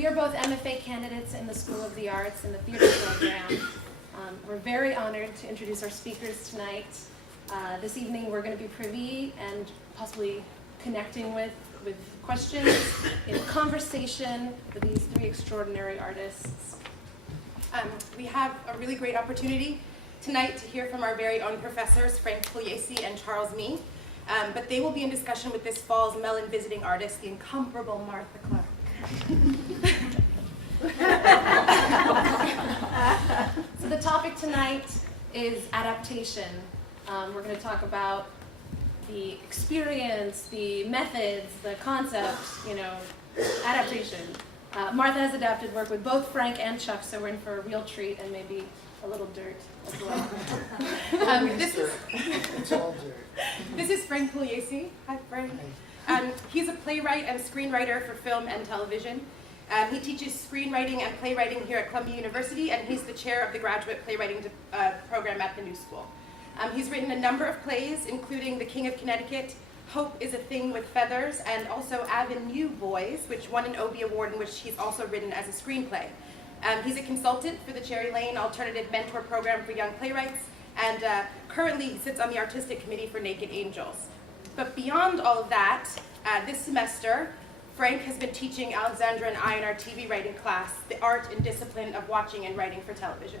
We are both MFA candidates in the School of the Arts in the theater program. We're very honored to introduce our speakers tonight. This evening we're going to be privy and possibly connecting with questions in conversation with these three extraordinary artists. We have a really great opportunity tonight to hear from our very own professors, Frank Pugliese and Charles Mee. But they will be in discussion with this fall's Mellon visiting artist, the incomparable MarthaClark. So the topic tonight is adaptation. We're going to talk about the experience, the methods, the concept, adaptation. Martha has adapted work with both Frank and Chuck, so we're in for a real treat and maybe a little dirt as well. It's all dirt. This is Frank Pugliese. Hi, Frank. He's a playwright and screenwriter for film and television. He teaches screenwriting and playwriting here at Columbia University, and he's the chair of the graduate playwriting program at the New School. He's written a number of plays, including The King of Connecticut, Hope is a Thing with Feathers, and also Avenue Boys, which won an Obie Award, in which he's also written as a screenplay. He's a consultant for the Cherry Lane Alternative Mentor Program for Young Playwrights, and currently he sits on the artistic committee for Naked Angels. But beyond all of that, this semester, Frank has been teaching Alexandra and I in our TV writing class the art and discipline of watching and writing for television.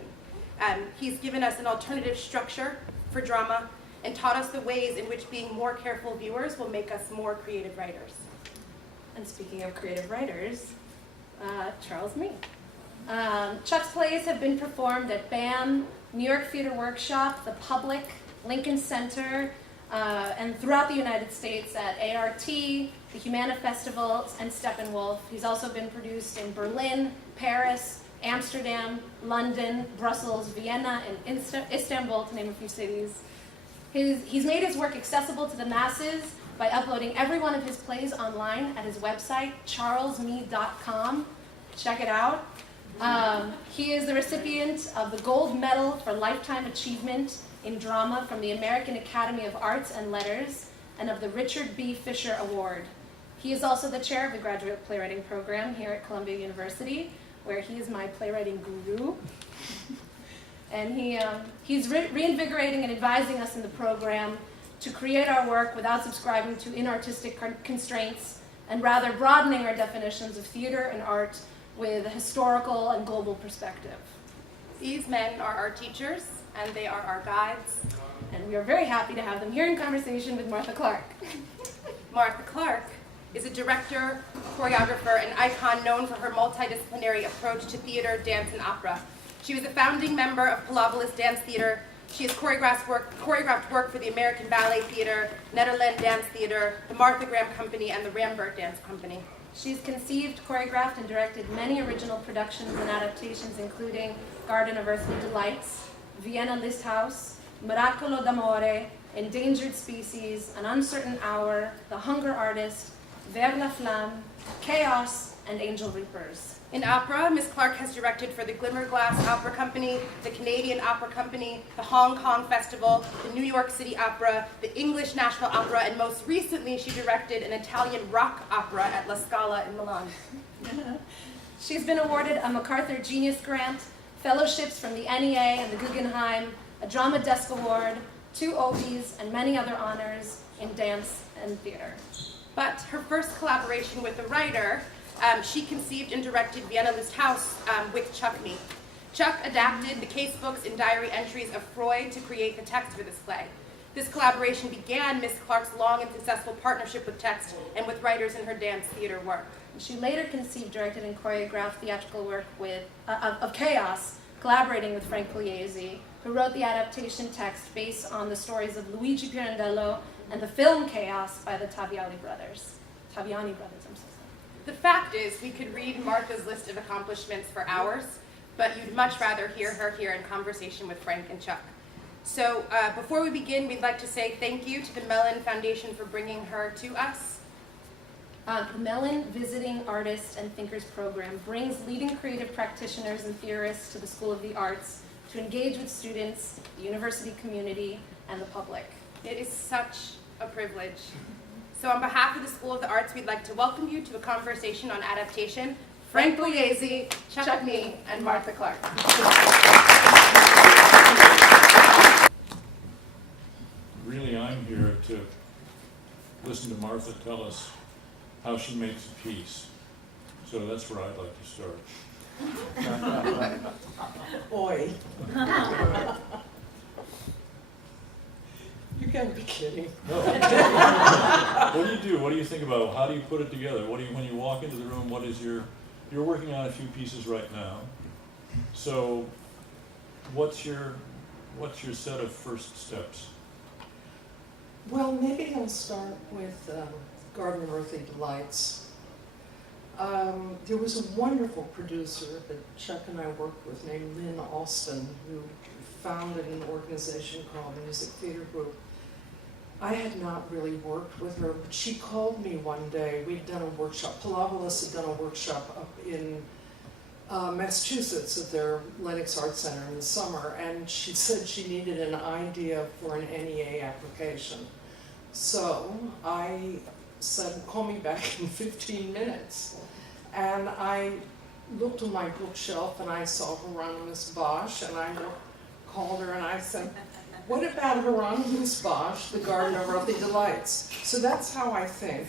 He's given us an alternative structure for drama and taught us the ways in which being more careful viewers will make us more creative writers. And speaking of creative writers, Charles Mee. Chuck's plays have been performed at BAM, New York Theater Workshop, The Public, Lincoln Center, and throughout the United States at ART, the Humana Festival, and Steppenwolf. He's also been produced in Berlin, Paris, Amsterdam, London, Brussels, Vienna, and Istanbul, to name a few cities. He's made his work accessible to the masses by uploading every one of his plays online at his website, charlesmee.com. Check it out. He is the recipient of the Gold Medal for Lifetime Achievement in Drama from the American Academy of Arts and Letters and of the Richard B. Fisher Award. He is also the chair of the graduate playwriting program here at Columbia University, where he is my playwriting guru. And he's reinvigorating and advising us in the program to create our work without subscribing to inartistic constraints and rather broadening our definitions of theater and art with a historical and global perspective. These men are our teachers, and they are our guides. And we are very happy to have them here in conversation with MarthaClark. MarthaClark is a director, choreographer, and icon known for her multidisciplinary approach to theater, dance, and opera. She was a founding member of Palobolis Dance Theater. She has choreographed work for the American Ballet Theater, Nederland Dance Theater, the Martha Graham Company, and the Rambert Dance Company. She's conceived, choreographed, and directed many original productions and adaptations, including Garden of Earthly Delights, Vienna Liszt House, Miracolo d'Amore, Endangered Species, An Uncertain Hour, The Hunger Artist, Vers la Flamme, Chaos, and Angel Reapers. In opera, Ms. Clark has directed for the Glimmerglass Opera Company, the Canadian Opera Company, the Hong Kong Festival, the New York City Opera, the English National Opera, and most recently she directed an Italian rock opera at La Scala in Milan. She's been awarded a MacArthur Genius Grant, fellowships from the NEA and the Guggenheim, a Drama Desk Award, 2 Obies, and many other honors in dance and theater. But her first collaboration with a writer, she conceived and directed Vienna Liszt House with Chuck Mee. Chuck adapted the casebooks and diary entries of Freud to create the text for this play. This collaboration began Ms. Clark's long and successful partnership with text and with writers in her dance theater work. She later conceived, directed, and choreographed theatrical work of Chaos, collaborating with Frank Pugliese, who wrote the adaptation text based on the stories of Luigi Pirandello and the film Chaos by the Taviani brothers. I'm so sorry. The fact is, we could read Martha's list of accomplishments for hours, but you'd much rather hear her here in conversation with Frank and Chuck. So before we begin, we'd like to say thank you to the Mellon Foundation for bringing her to us. The Mellon Visiting Artists and Thinkers Program brings leading creative practitioners and theorists to the School of the Arts to engage with students, the university community, and the public. It is such a privilege. So on behalf of the School of the Arts, we'd like to welcome you to a conversation on adaptation. Frank Pugliese, Chuck Nee, and Martha Clark. Really, I'm here to listen to Martha tell us how she makes a piece. So that's where I'd like to start. Oi. You gotta be kidding. No. What do you do? What do you think about? How do you put it together? What do you, when you walk into the room, what is you're working on a few pieces right now. So what's your set of first steps? Well, maybe I'll start with Garden of Earthly Delights. There was a wonderful producer that Chuck and I worked with named Lynn Alston, who founded an organization called Music Theater Group. I had not really worked with her, but she called me one day. We'd done a workshop. Palavelis had done a workshop up in Massachusetts at their Lenox Art Center in the summer, and she said she needed an idea for an NEA application. So I said, call me back in 15 minutes. And I looked on my bookshelf and I saw Hieronymus Bosch, and I called her and I said, what about Hieronymus Bosch, The Garden of Earthly Delights? So that's how I think.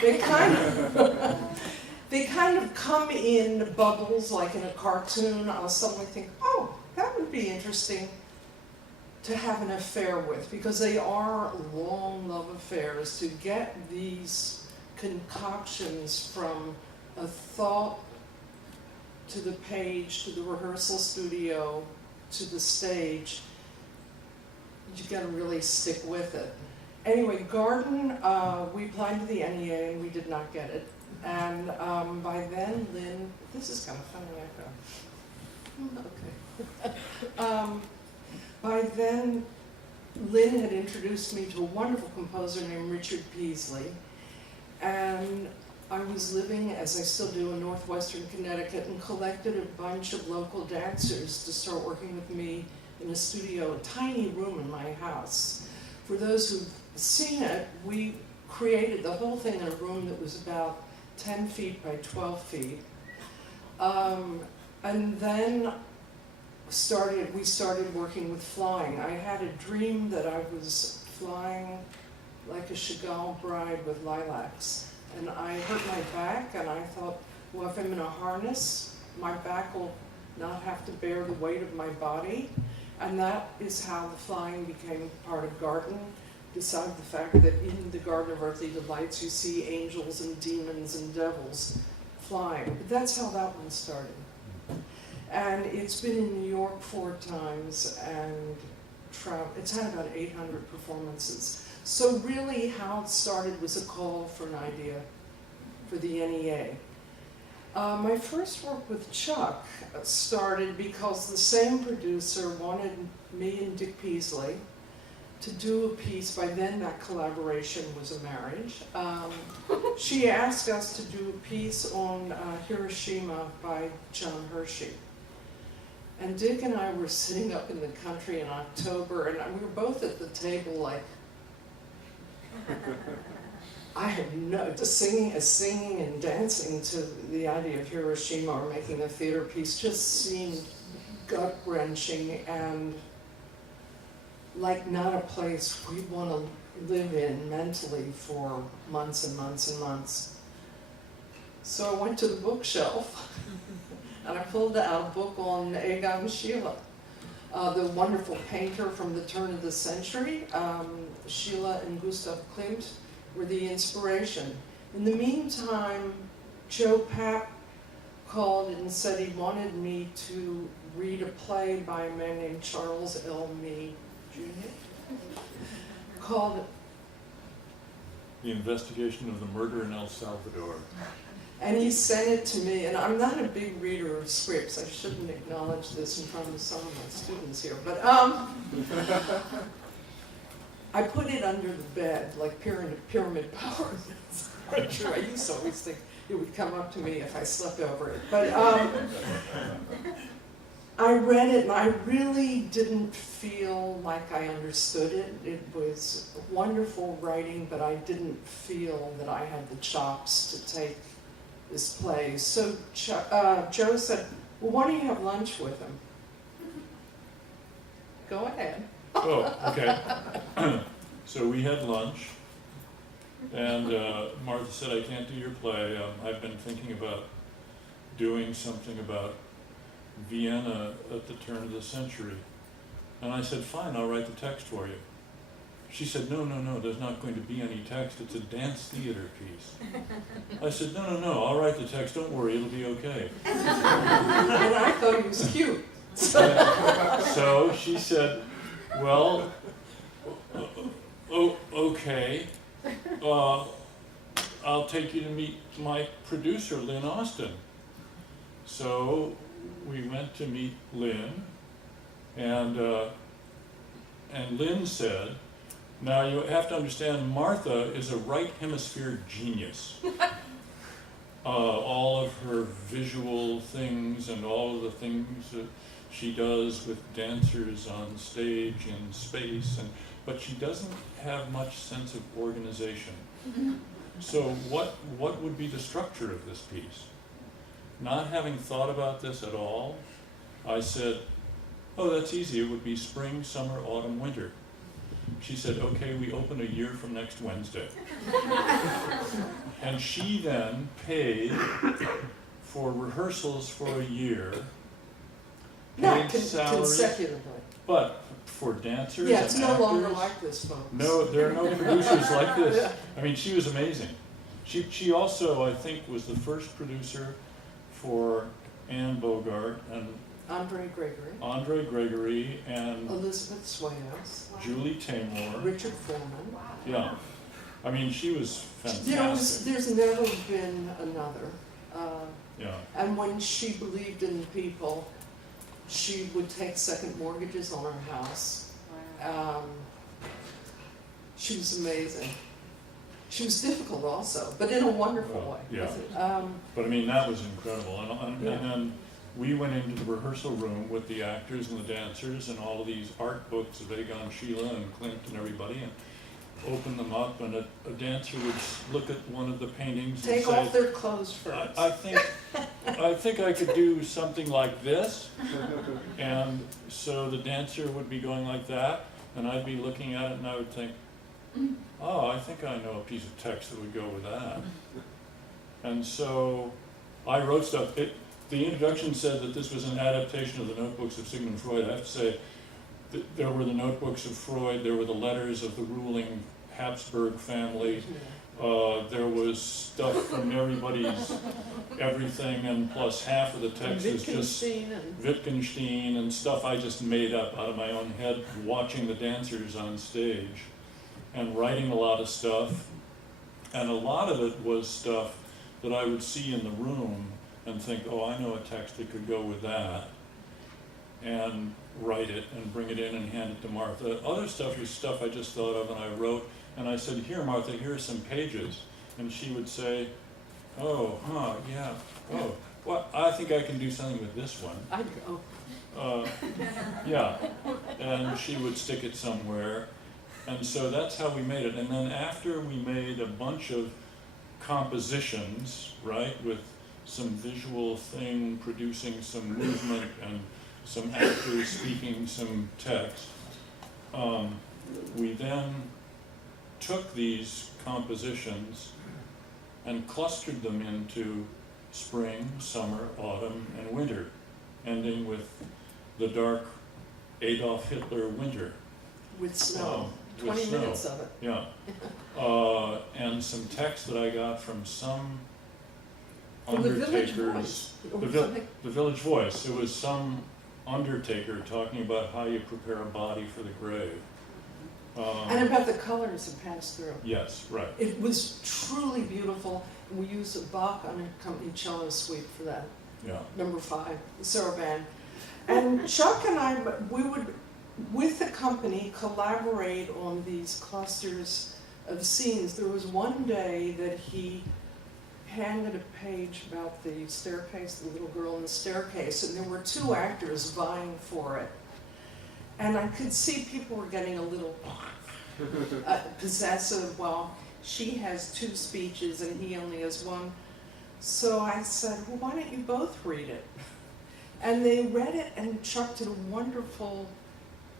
They kind of come in bubbles, like in a cartoon. I'll suddenly think, oh, that would be interesting to have an affair with, because they are long love affairs, to get these concoctions from a thought to the page, to the rehearsal studio, to the stage. You gotta really stick with it. Anyway, Garden, we applied to the NEA and we did not get it. And by then, Lynn, this is kind of funny, okay. By then, Lynn had introduced me to a wonderful composer named Richard Peasley. And I was living, as I still do, in northwestern Connecticut, and collected a bunch of local dancers to start working with me in a studio, a tiny room in my house. For those who've seen it, we created the whole thing in a room that was about 10 feet by 12 feet. And then we started working with flying. I had a dream that I was flying like a Chagall bride with lilacs. And I hurt my back, and I thought, well, if I'm in a harness, my back will not have to bear the weight of my body. And that is how the flying became part of Garden, beside the fact that in the Garden of Earthly Delights you see angels and demons and devils flying. But that's how that one started. And it's been in New York 4 times, and it's had about 800 performances. So really how it started was a call for an idea for the NEA. My first work with Chuck started because the same producer wanted me and Dick Peasley to do a piece. By then that collaboration was a marriage. She asked us to do a piece on Hiroshima by John Hershey. And Dick and I were sitting up in the country in October, and we were both at the table like, I had just singing and dancing to the idea of Hiroshima or making a theater piece just seemed gut-wrenching and like not a place we'd want to live in mentally for months and months and months. So I went to the bookshelf and I pulled out a book on Egon Schiele, the wonderful painter from the turn of the century. Schiele and Gustav Klimt were the inspiration. In the meantime, Joe Papp called and said he wanted me to read a play by a man named Charles L. Mee Jr. called The Investigation of the Murder in El Salvador. And he sent it to me, and I'm not a big reader of scripts. I shouldn't acknowledge this in front of some of my students here, but I put it under the bed, like pyramid power. It's not true. I used to always think it would come up to me if I slept over it. But I read it, and I really didn't feel like I understood it. It was wonderful writing, but I didn't feel that I had the chops to take this play. So Joe said, well, why don't you have lunch with him? Go ahead. Oh, okay. So we had lunch, and Martha said, I can't do your play. I've been thinking about doing something about Vienna at the turn of the century. And I said, fine, I'll write the text for you. She said, no, there's not going to be any text. It's a dance theater piece. I said, no, I'll write the text. Don't worry, it'll be okay. And I thought he was cute. So she said, well, okay. I'll take you to meet my producer, Lynn Austin. So we went to meet Lynn, and Lynn said, now you have to understand, Martha is a right hemisphere genius. All of her visual things and all of the things that she does with dancers on stage in space, but she doesn't have much sense of organization. So what would be the structure of this piece? Not having thought about this at all, I said, oh, that's easy. It would be spring, summer, autumn, winter. She said, okay, we open a year from next Wednesday. And she then paid for rehearsals for a year, Not paid salaries, consecutively. but for dancers Yeah, and it's no actors, longer like this, folks. no, there are no producers like this. I mean, she was amazing. She also, I think, was the first producer for Anne Bogart and Andre Gregory, and Elizabeth Swales, Julie Taymor. Richard Foreman. Yeah. I mean, she was fantastic. There's never been another. Yeah. And when she believed in the people, she would take second mortgages on her house. She was amazing. She was difficult also, but in a wonderful way. Yeah. But I mean, that was incredible. And Yeah. then we went into the rehearsal room with the actors and the dancers and all of these art books of Egon Schiele and Klimt and everybody, and opened them up, and a dancer would look at one of the paintings Take and say, off their clothes first. I think I could do something like this. And so the dancer would be going like that, and I'd be looking at it and I would think, oh, I think I know a piece of text that would go with that. And so I wrote stuff. The introduction said that this was an adaptation of the notebooks of Sigmund Freud. I have to say, there were the notebooks of Freud, there were the letters of the ruling Habsburg family, there was stuff from everybody's everything, and plus half of the text is just Wittgenstein and stuff I just made up out of my own head, watching the dancers on stage and writing a lot of stuff. And a lot of it was stuff that I would see in the room and think, oh, I know a text that could go with that, and write it and bring it in and hand it to Martha. Other stuff was stuff I just thought of and I wrote, and I said, here, Martha, here are some pages. And she would say, oh, yeah, oh, well, I think I can do something with this one. I'd go. Yeah, and she would stick it somewhere. And so that's how we made it. And then after we made a bunch of compositions, right, with some visual thing producing some movement and some actors speaking some text, we then took these compositions and clustered them into spring, summer, autumn, and winter, ending with the dark Adolf Hitler winter. With snow. With 20 snow. minutes of it. Yeah. And some text that I got from some From the Village undertakers. Voice. The Village Voice. It was some undertaker talking about how you prepare a body for the grave. And about the colors that pass through. Yes, right. It was truly beautiful, and we used a Bach unaccompanied cello suite for that. Yeah. Number 5, the Saraband. And Chuck and I, we would, with the company, collaborate on these clusters of scenes. There was one day that he handed a page about the staircase, the little girl in the staircase, and there were 2 actors vying for it. And I could see people were getting a little possessive. Well, she has 2 speeches and he only has 1. So I said, well, why don't you both read it? And they read it, and Chuck did a wonderful,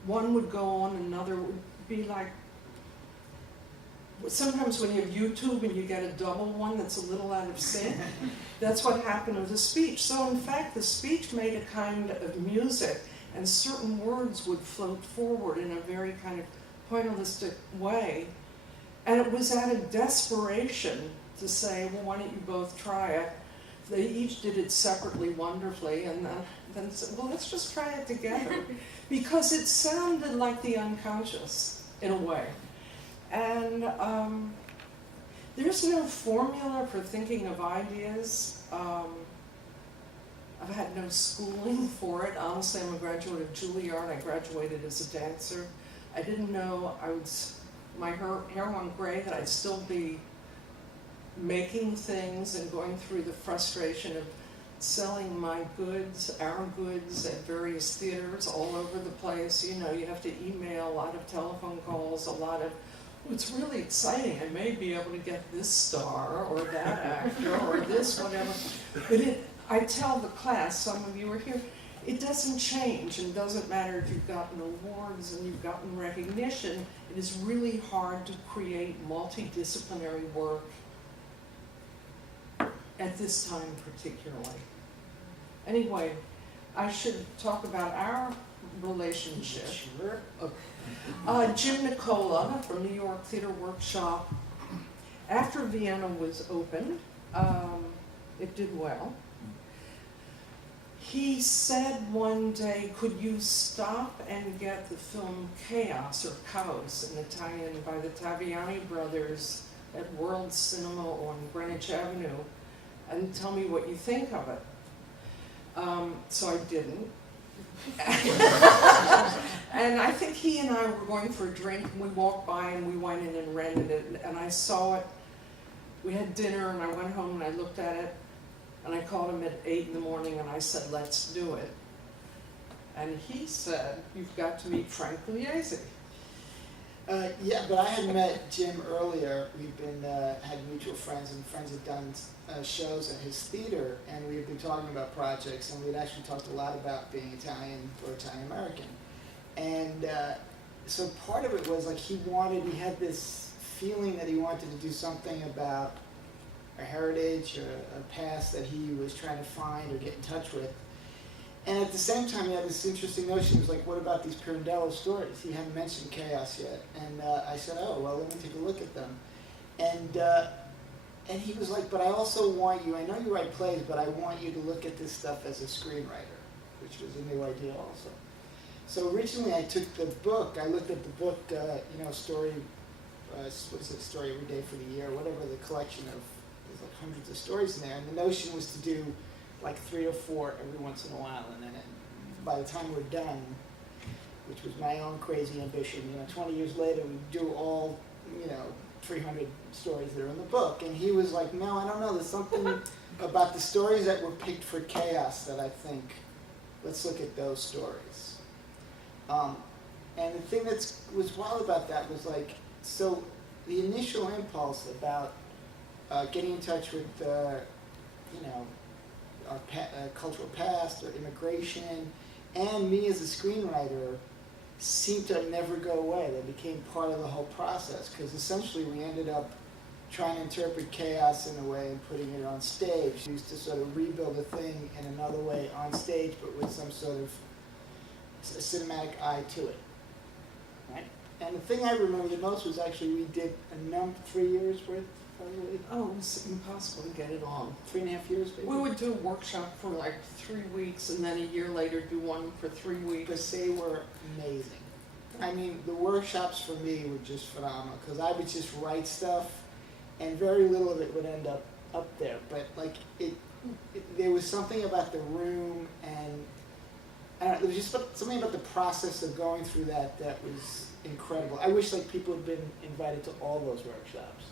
one would go on, another would be like, sometimes when you have YouTube and you get a double one that's a little out of sync, that's what happened with the speech. So in fact, the speech made a kind of music, and certain words would float forward in a very kind of pointillistic way. And it was out of desperation to say, well, why don't you both try it? They each did it separately wonderfully, and then said, well, let's just try it together. Because it sounded like the unconscious, in a way. And there's no formula for thinking of ideas. I've had no schooling for it. Honestly, I'm a graduate of Juilliard. I graduated as a dancer. I didn't know my hair went gray, that I'd still be making things and going through the frustration of selling my goods, our goods, at various theaters all over the place. You know, you have to email, a lot of telephone calls, a lot of, it's really exciting. I may be able to get this star or that actor or this, whatever. But I tell the class, some of you are here, it doesn't change, and doesn't matter if you've gotten awards and you've gotten recognition. It is really hard to create multidisciplinary work at this time particularly. Anyway, I should talk about our relationship. Sure. Okay. Jim Nicola from New York Theater Workshop, after Vienna was opened, it did well. He said one day, could you stop and get the film Chaos, or Chaos in Italian, by the Taviani brothers at World Cinema on Greenwich Avenue, and tell me what you think of it. So I didn't. And I think he and I were going for a drink, and we walked by and we went in and rented it, and I saw it. We had dinner, and I went home and I looked at it, and I called him at 8 in the morning and I said, let's do it. And he said, you've got to meet Frank Pugliese. Yeah, but I had met Jim earlier. We've been had mutual friends, and friends had done shows at his theater, and we had been talking about projects, and we had actually talked a lot about being Italian or Italian American. And so part of it was like he had this feeling that he wanted to do something about a heritage or a past that he was trying to find or get in touch with. And at the same time, he had this interesting notion. He was like, what about these Pirandello stories? He hadn't mentioned Chaos yet. And I said, oh, well, let me take a look at them. And he was like, but I also want you, I know you write plays, but I want you to look at this stuff as a screenwriter, which was a new idea also. So originally I took the book, I looked at the book, story, what is it, Story Every Day for the Year, whatever the collection of, there's like hundreds of stories in there. And the notion was to do like 3 or 4 every once in a while, and then by the time we're done, which was my own crazy ambition, 20 years later, we do all, 300 stories that are in the book. And he was like, no, I don't know, there's something about the stories that were picked for Chaos that I think, let's look at those stories. And the thing that was wild about that was like, so the initial impulse about getting in touch with, our cultural past or immigration, and me as a screenwriter seemed to never go away. They became part of the whole process, because essentially we ended up trying to interpret Chaos in a way and putting it on stage. We used to sort of rebuild a thing in another way on stage, but with some sort of cinematic eye to it. Right? And the thing I remember the most was actually we did 3 years worth. Oh, it was impossible to get it on. 3.5 years, maybe? We would do a workshop for like 3 weeks, and then a year later do one for 3 weeks. But they were amazing. I mean, the workshops for me were just phenomenal, because I would just write stuff, and very little of it would end up there. But like there was something about the room, and I don't know, there was just something about the process of going through that was incredible. I wish like people had been invited to all those workshops.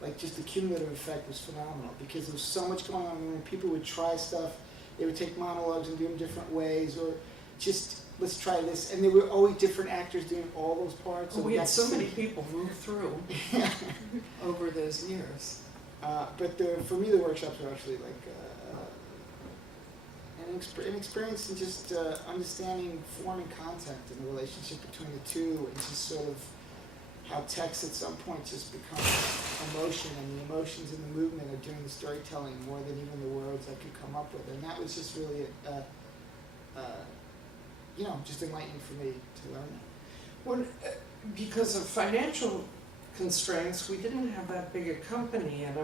Like just the cumulative effect was phenomenal, because there was so much going on. When people would try stuff, they would take monologues and do them different ways, or just let's try this. And there were always different actors doing all those parts. We had so many people move through over those years. But for me, the workshops were actually like an experience in just understanding form and content and the relationship between the two, and just sort of how text at some point just becomes emotion, and the emotions and the movement are doing the storytelling more than even the words I could come up with. And that was just really, just enlightening for me to learn that. When, because of financial constraints, we didn't have that big a company, and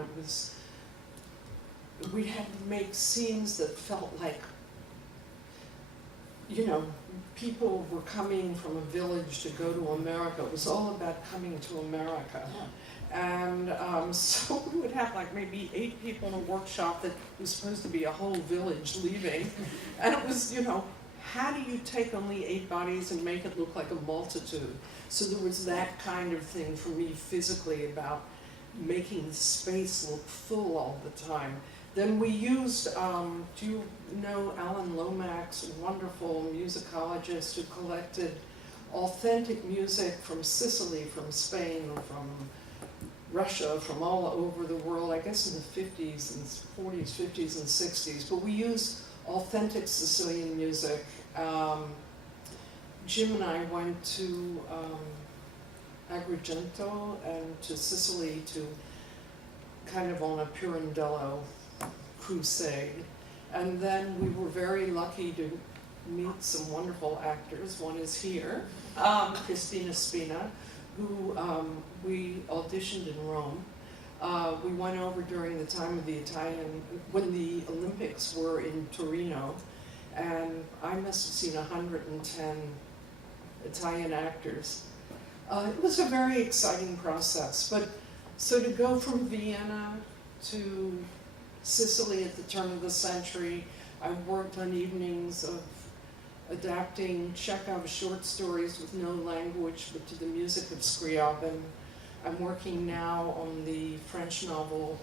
we had to make scenes that felt like, people were coming from a village to go to America. It was all about coming to America. Yeah. And so we would have like maybe 8 people in a workshop that was supposed to be a whole village leaving. And it was, how do you take only 8 bodies and make it look like a multitude? So there was that kind of thing for me physically about making the space look full all the time. Then we used, do you know Alan Lomax, a wonderful musicologist who collected authentic music from Sicily, from Spain, from Russia, from all over the world, I guess in the 50s and 40s, 50s and 60s. But we used authentic Sicilian music. Jim and I went to Agrigento and to Sicily to kind of on a Pirandello crusade. And then we were very lucky to meet some wonderful actors. One is here, Christina Spina, who we auditioned in Rome. We went over during the time of when the Olympics were in Torino, and I must have seen 110 Italian actors. It was a very exciting process, but so to go from Vienna to Sicily at the turn of the century, I worked on evenings of adapting Chekhov's short stories with no language, but to the music of Scriabin. I'm working now on the French novel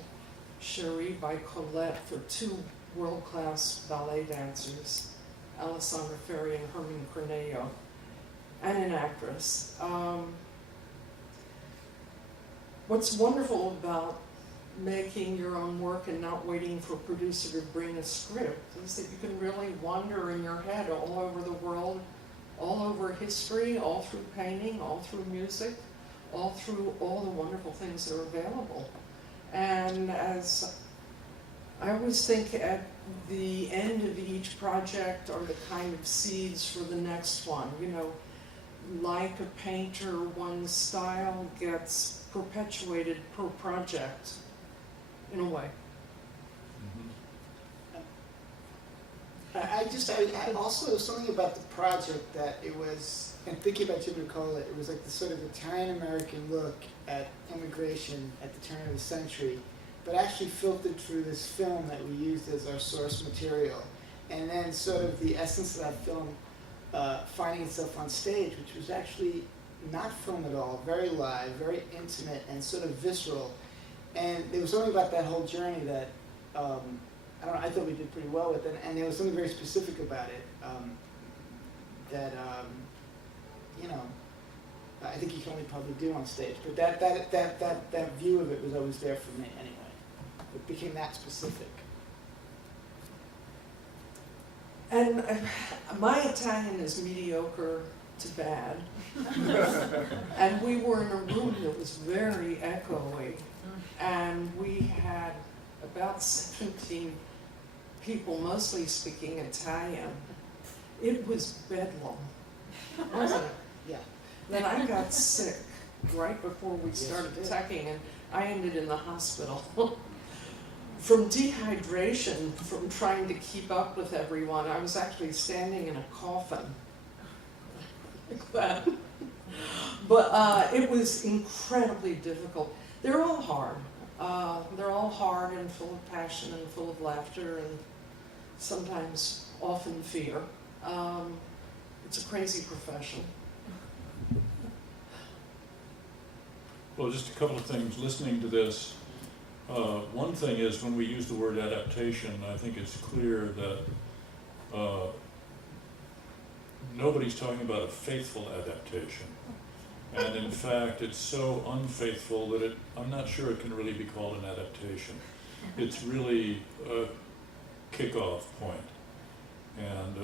Chérie by Colette for 2 world-class ballet dancers, Alessandra Ferri and Herman Cornejo, and an actress. What's wonderful about making your own work and not waiting for a producer to bring a script is that you can really wander in your head all over the world, all over history, all through painting, all through music, all through all the wonderful things that are available. And as I always think at the end of each project are the kind of seeds for the next one. Like a painter, one's style gets perpetuated per project, in a way. I also, there was something about the project that it was, and thinking about Jim Nicola, it was like the sort of Italian-American look at immigration at the turn of the century, but actually filtered through this film that we used as our source material. And then sort of the essence of that film finding itself on stage, which was actually not film at all, very live, very intimate, and sort of visceral. And there was something about that whole journey that, I thought we did pretty well with it, and there was something very specific about it that, I think you can only probably do on stage. But that view of it was always there for me anyway. It became that specific. And my Italian is mediocre to bad. And we were in a room that was very echoey. And we had about 17 people, mostly speaking Italian. It was bedlam, wasn't it? Yeah. Then I got sick right before we started teching, and I ended in the hospital. From dehydration, from trying to keep up with everyone, I was actually standing in a coffin like that. But it was incredibly difficult. They're all hard. They're all hard and full of passion and full of laughter and sometimes often fear. It's a crazy profession. Well, just a couple of things. Listening to this, one thing is when we use the word adaptation, I think it's clear that nobody's talking about a faithful adaptation. And in fact, it's so unfaithful that I'm not sure it can really be called an adaptation. It's really a kickoff point. And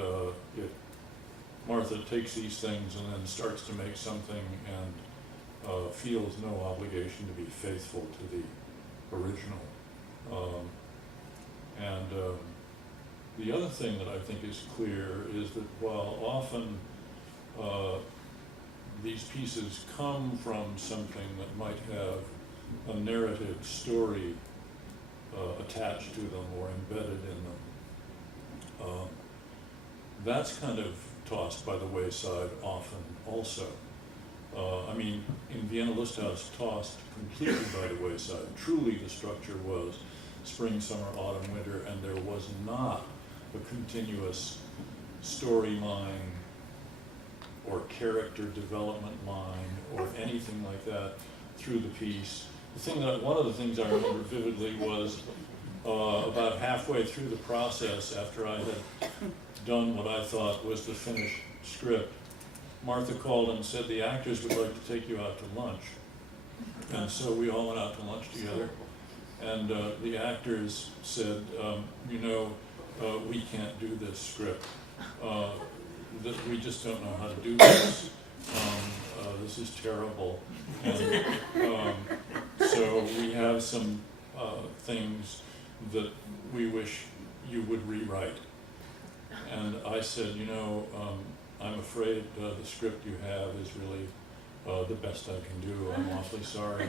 Martha takes these things and then starts to make something and feels no obligation to be faithful to the original. The other thing that I think is clear is that while often these pieces come from something that might have a narrative story attached to them or embedded in them, that's kind of tossed by the wayside often also. I mean, in Vienna Lusthaus, tossed completely by the wayside. Truly the structure was spring, summer, autumn, winter, and there was not a continuous storyline or character development line or anything like that through the piece. One of the things I remember vividly was about halfway through the process, after I had done what I thought was the finished script, Martha called and said the actors would like to take you out to lunch. And so we all went out to lunch together. And the actors said, we can't do this script. We just don't know how to do this. This is terrible. And so we have some things that we wish you would rewrite. And I said, I'm afraid the script you have is really the best I can do. I'm awfully sorry,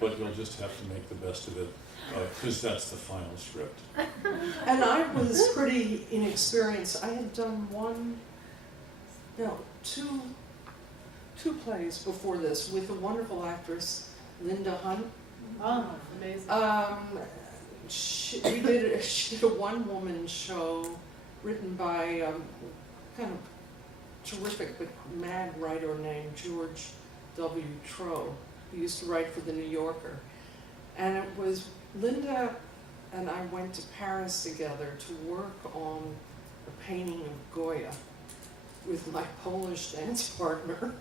but you'll just have to make the best of it, because that's the final script. And I was pretty inexperienced. I had done two plays before this with a wonderful actress, Linda Hunt. Oh, amazing. She did a one-woman show written by a kind of terrific but mad writer named George W. Troe, who used to write for The New Yorker. And it was Linda and I went to Paris together to work on a painting of Goya with my Polish dance partner.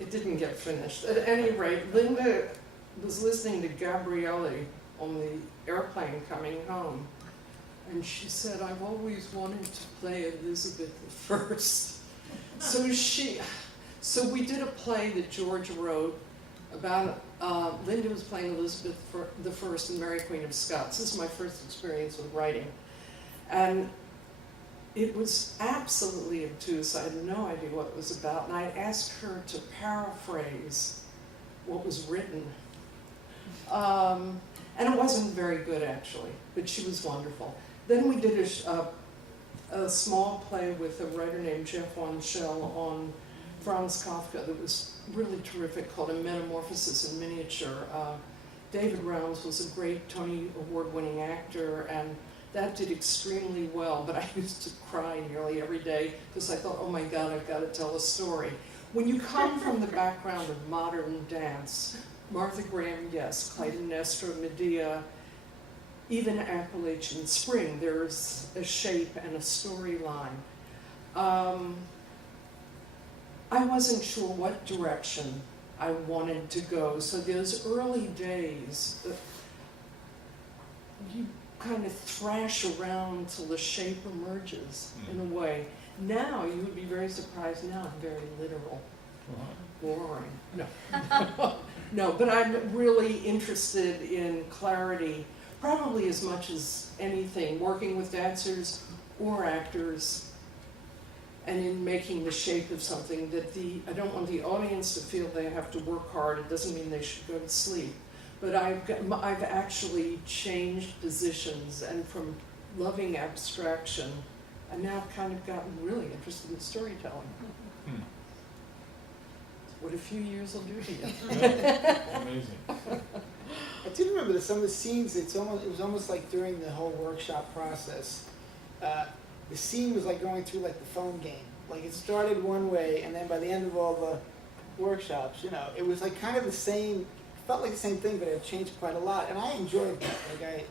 It didn't get finished. At any rate, Linda was listening to Gabriele on the airplane coming home, and she said, "I've always wanted to play Elizabeth I." So we did a play that George wrote about, Linda was playing Elizabeth I and Mary Queen of Scots. This is my first experience with writing. And it was absolutely obtuse. I had no idea what it was about. And I asked her to paraphrase what was written. And it wasn't very good, actually, but she was wonderful. Then we did a small play with a writer named Jeff Wanschel on Franz Kafka that was really terrific, called A Metamorphosis in Miniature. David Rounds was a great Tony Award-winning actor, and that did extremely well, but I used to cry nearly every day because I thought, oh my God, I've got to tell a story. When you come from the background of modern dance, Martha Graham, yes, Clytemnestra, Medea, even Appalachian Spring, there's a shape and a storyline. I wasn't sure what direction I wanted to go, so those early days, you kind of thrash around till the shape emerges in a way. Now, you would be very surprised, now I'm very literal. Boring. No. No, but I'm really interested in clarity, probably as much as anything, working with dancers or actors, and in making the shape of something that I don't want the audience to feel they have to work hard. It doesn't mean they should go to sleep. But I've actually changed positions, and from loving abstraction, I've now kind of gotten really interested in storytelling. What a few years will do to you. Yeah, amazing. I do remember that some of the scenes, it was almost like during the whole workshop process, the scene was like going through like the phone game. Like it started one way, and then by the end of all the workshops, it was like kind of the same, felt like the same thing, but it had changed quite a lot, and I enjoyed that. Like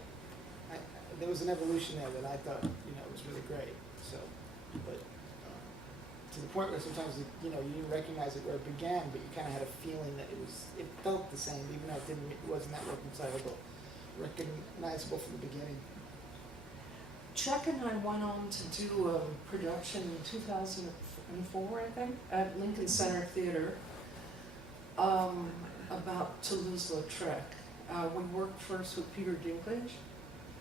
there was an evolution there that I thought, was really great. So, but to the point where sometimes you didn't recognize it where it began, but you kind of had a feeling that it felt the same, even though it wasn't that recognizable from the beginning. Chuck and I went on to do a production in 2004, I think, at Lincoln Center Theater about Toulouse-Lautrec. We worked first with Peter Dinklage,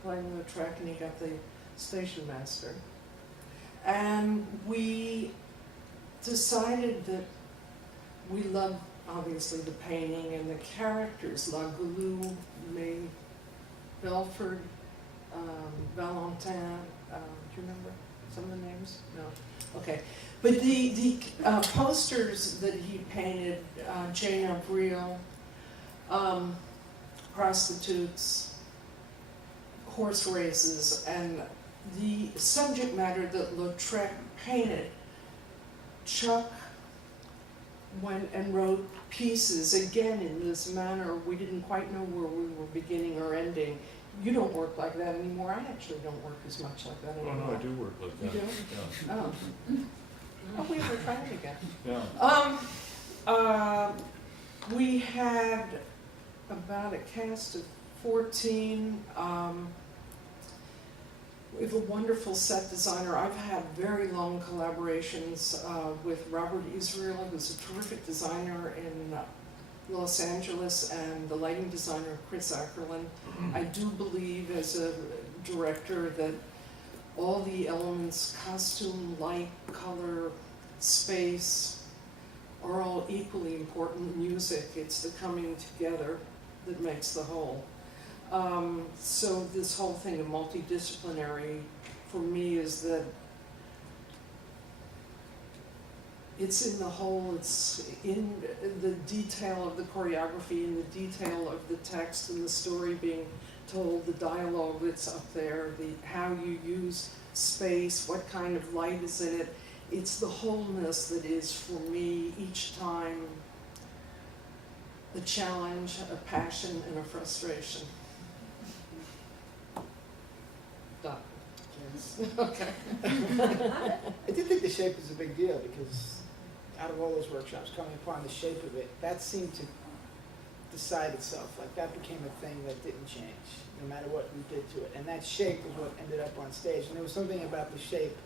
playing Lautrec, and he got the station master. And we decided that we loved, obviously, the painting and the characters, La Goulou, May Belford, Valentin, do you remember some of the names? No. Okay. But the posters that he painted, Jane Avril, prostitutes, horse races, and the subject matter that Lautrec painted, Chuck went and wrote pieces again in this manner. We didn't quite know where we were beginning or ending. You don't work like that anymore. I actually don't work as much like that Oh, anymore. no, I do work like that. You do? Yeah. Oh, we were trying again. Yeah. We had about a cast of 14. We have a wonderful set designer. I've had very long collaborations with Robert Israel, who's a terrific designer in Los Angeles, and the lighting designer, Chris Ackerlin. I do believe, as a director, that all the elements, costume, light, color, space, are all equally important. Music, it's the coming together that makes the whole. So this whole thing of multidisciplinary, for me, is that it's in the whole, it's in the detail of the choreography, in the detail of the text and the story being told, the dialogue that's up there, how you use space, what kind of light is in it. It's the wholeness that is, for me, each time, a challenge, a passion, and a frustration. Done. Yes. Okay. I did think the shape was a big deal because out of all those workshops, coming upon the shape of it, that seemed to decide itself. Like that became a thing that didn't change, no matter what we did to it. And that shape was what ended up on stage. And there was something about the shape,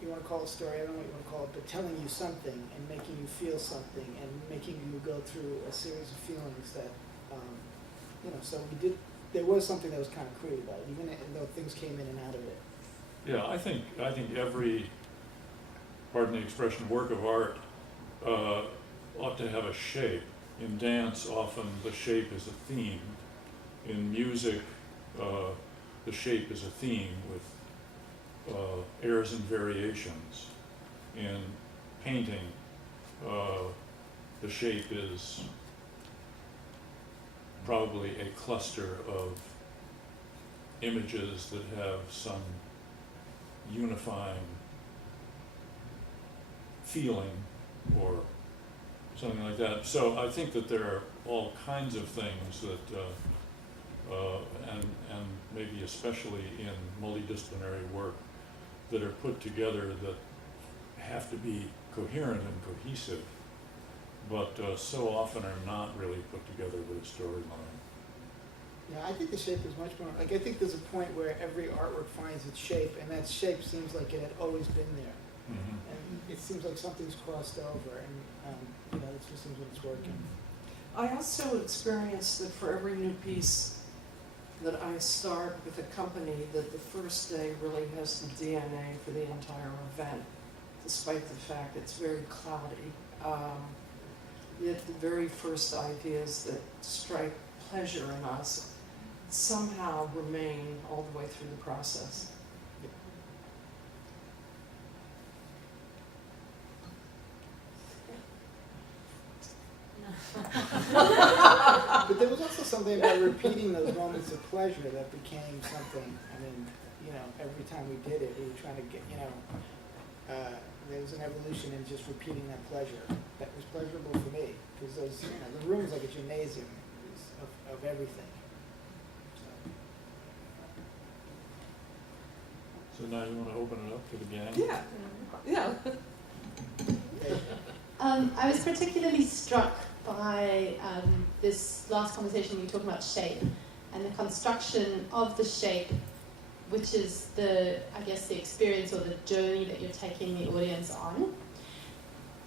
you want to call it a story, I don't know what you want to call it, but telling you something and making you feel something and making you go through a series of feelings that, so we did, there was something that was kind of crude about it, even though things came in and out of it. Yeah, I think every, pardon the expression, work of art ought to have a shape. In dance, often the shape is a theme. In music, the shape is a theme with airs and variations. In painting, the shape is probably a cluster of images that have some unifying feeling or something like that. So I think that there are all kinds of things that, and maybe especially in multidisciplinary work, that are put together that have to be coherent and cohesive, but so often are not really put together with a storyline. Yeah, I think the shape is much more, like I think there's a point where every artwork finds its shape, and that shape seems like it had always been there. Mm-hmm. And it seems like something's crossed over, and it just seems when it's working. I also experienced that for every new piece that I start with a company, that the first day really has the DNA for the entire event, despite the fact it's very cloudy. Yet the very first ideas that strike pleasure in us somehow remain all the way through the process. But there was also something about repeating those moments of pleasure that became something. I mean, every time we did it, we were trying to get, there was an evolution in just repeating that pleasure. That was pleasurable for me because those, the room was like a gymnasium of everything. So now you want to open it up to the gang? Yeah, yeah. I was particularly struck by this last conversation you were talking about shape and the construction of the shape, which is the experience or the journey that you're taking the audience on.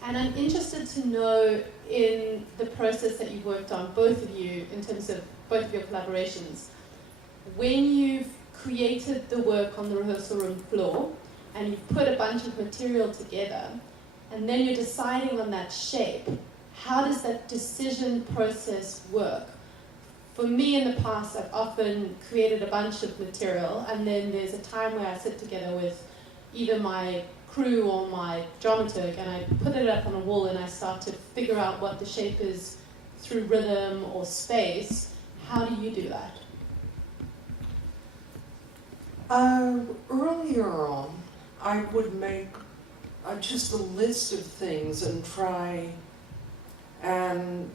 And I'm interested to know, in the process that you've worked on, both of you, in terms of both of your collaborations, when you've created the work on the rehearsal room floor and you've put a bunch of material together, and then you're deciding on that shape, how does that decision process work? For me, in the past, I've often created a bunch of material, and then there's a time where I sit together with either my crew or my dramaturg, and I put it up on a wall and I start to figure out what the shape is through rhythm or space. How do you do that? Earlier on, I would make just a list of things and try and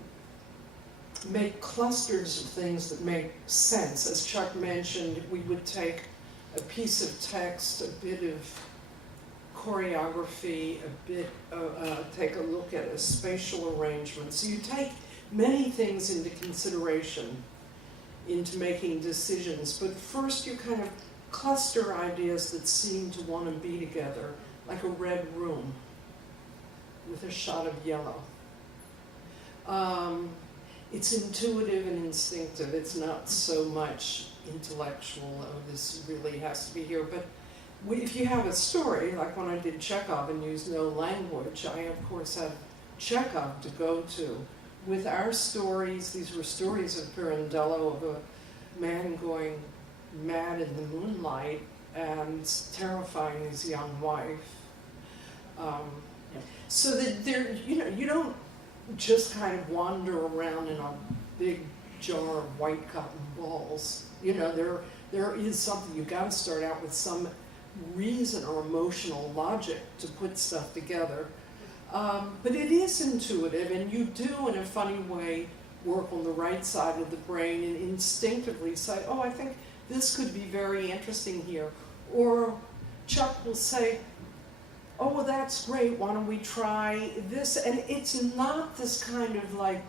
make clusters of things that make sense. As Chuck mentioned, we would take a piece of text, a bit of choreography, take a look at a spatial arrangement. So you take many things into consideration into making decisions, but first you kind of cluster ideas that seem to want to be together, like a red room with a shot of yellow. It's intuitive and instinctive. It's not so much intellectual, oh, this really has to be here. But if you have a story, like when I did Chekhov and used no language, I of course had Chekhov to go to. With our stories, these were stories of Pirandello, of a man going mad in the moonlight and terrifying his young wife. So that there, you don't just kind of wander around in a big jar of white cotton balls. There is something. You've got to start out with some reason or emotional logic to put stuff together. But it is intuitive, and you do, in a funny way, work on the right side of the brain and instinctively say, oh, I think this could be very interesting here. Or Chuck will say, oh, well, that's great, why don't we try this? And it's not this kind of like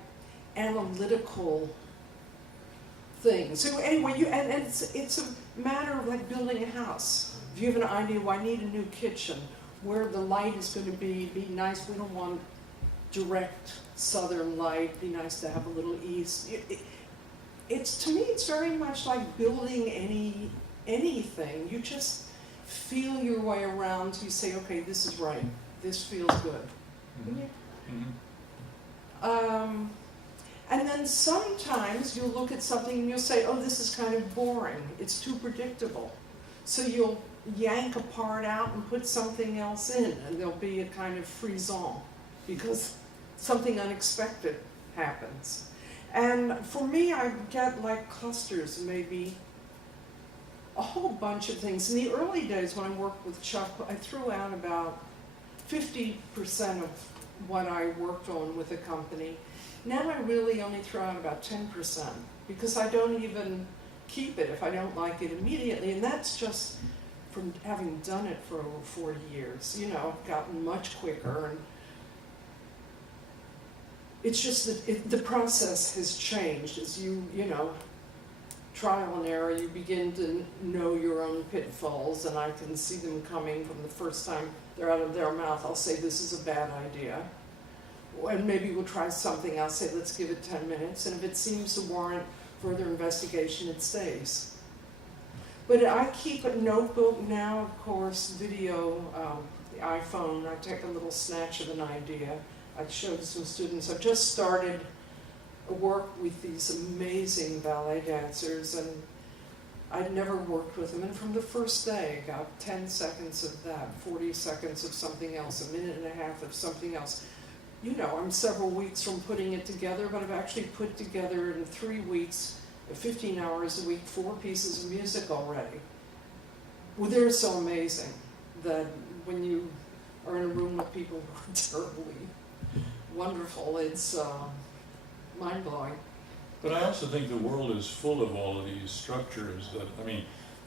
analytical thing. So anyway, it's a matter of like building a house. If you have an idea, well, I need a new kitchen, where the light is going to be nice. We don't want direct southern light, be nice to have a little east. To me, it's very much like building anything. You just feel your way around till you say, okay, this is right, this feels good. And then sometimes you'll look at something and you'll say, oh, this is kind of boring, it's too predictable. So you'll yank a part out and put something else in, and there'll be a kind of frisson because something unexpected happens. And for me, I get like clusters, maybe a whole bunch of things. In the early days when I worked with Chuck, I threw out about 50% of what I worked on with the company. Now I really only throw out about 10% because I don't even keep it if I don't like it immediately. And that's just from having done it for over 40 years. I've gotten much quicker, and it's just that the process has changed as you trial and error, you begin to know your own pitfalls, and I can see them coming from the first time they're out of their mouth. I'll say, this is a bad idea. And maybe we'll try something. I'll say, let's give it 10 minutes. And if it seems to warrant further investigation, it stays. But I keep a notebook now, of course, video, the iPhone. I take a little snatch of an idea. I showed some students. I've just started work with these amazing ballet dancers, and I'd never worked with them. And from the first day, I got 10 seconds of that, 40 seconds of something else, a minute and a half of something else. I'm several weeks from putting it together, but I've actually put together in 3 weeks, 15 hours a week, 4 pieces of music already. Well, they're so amazing that when you are in a room with people who are terribly wonderful, it's mind-blowing. But I also think the world is full of all of these structures that,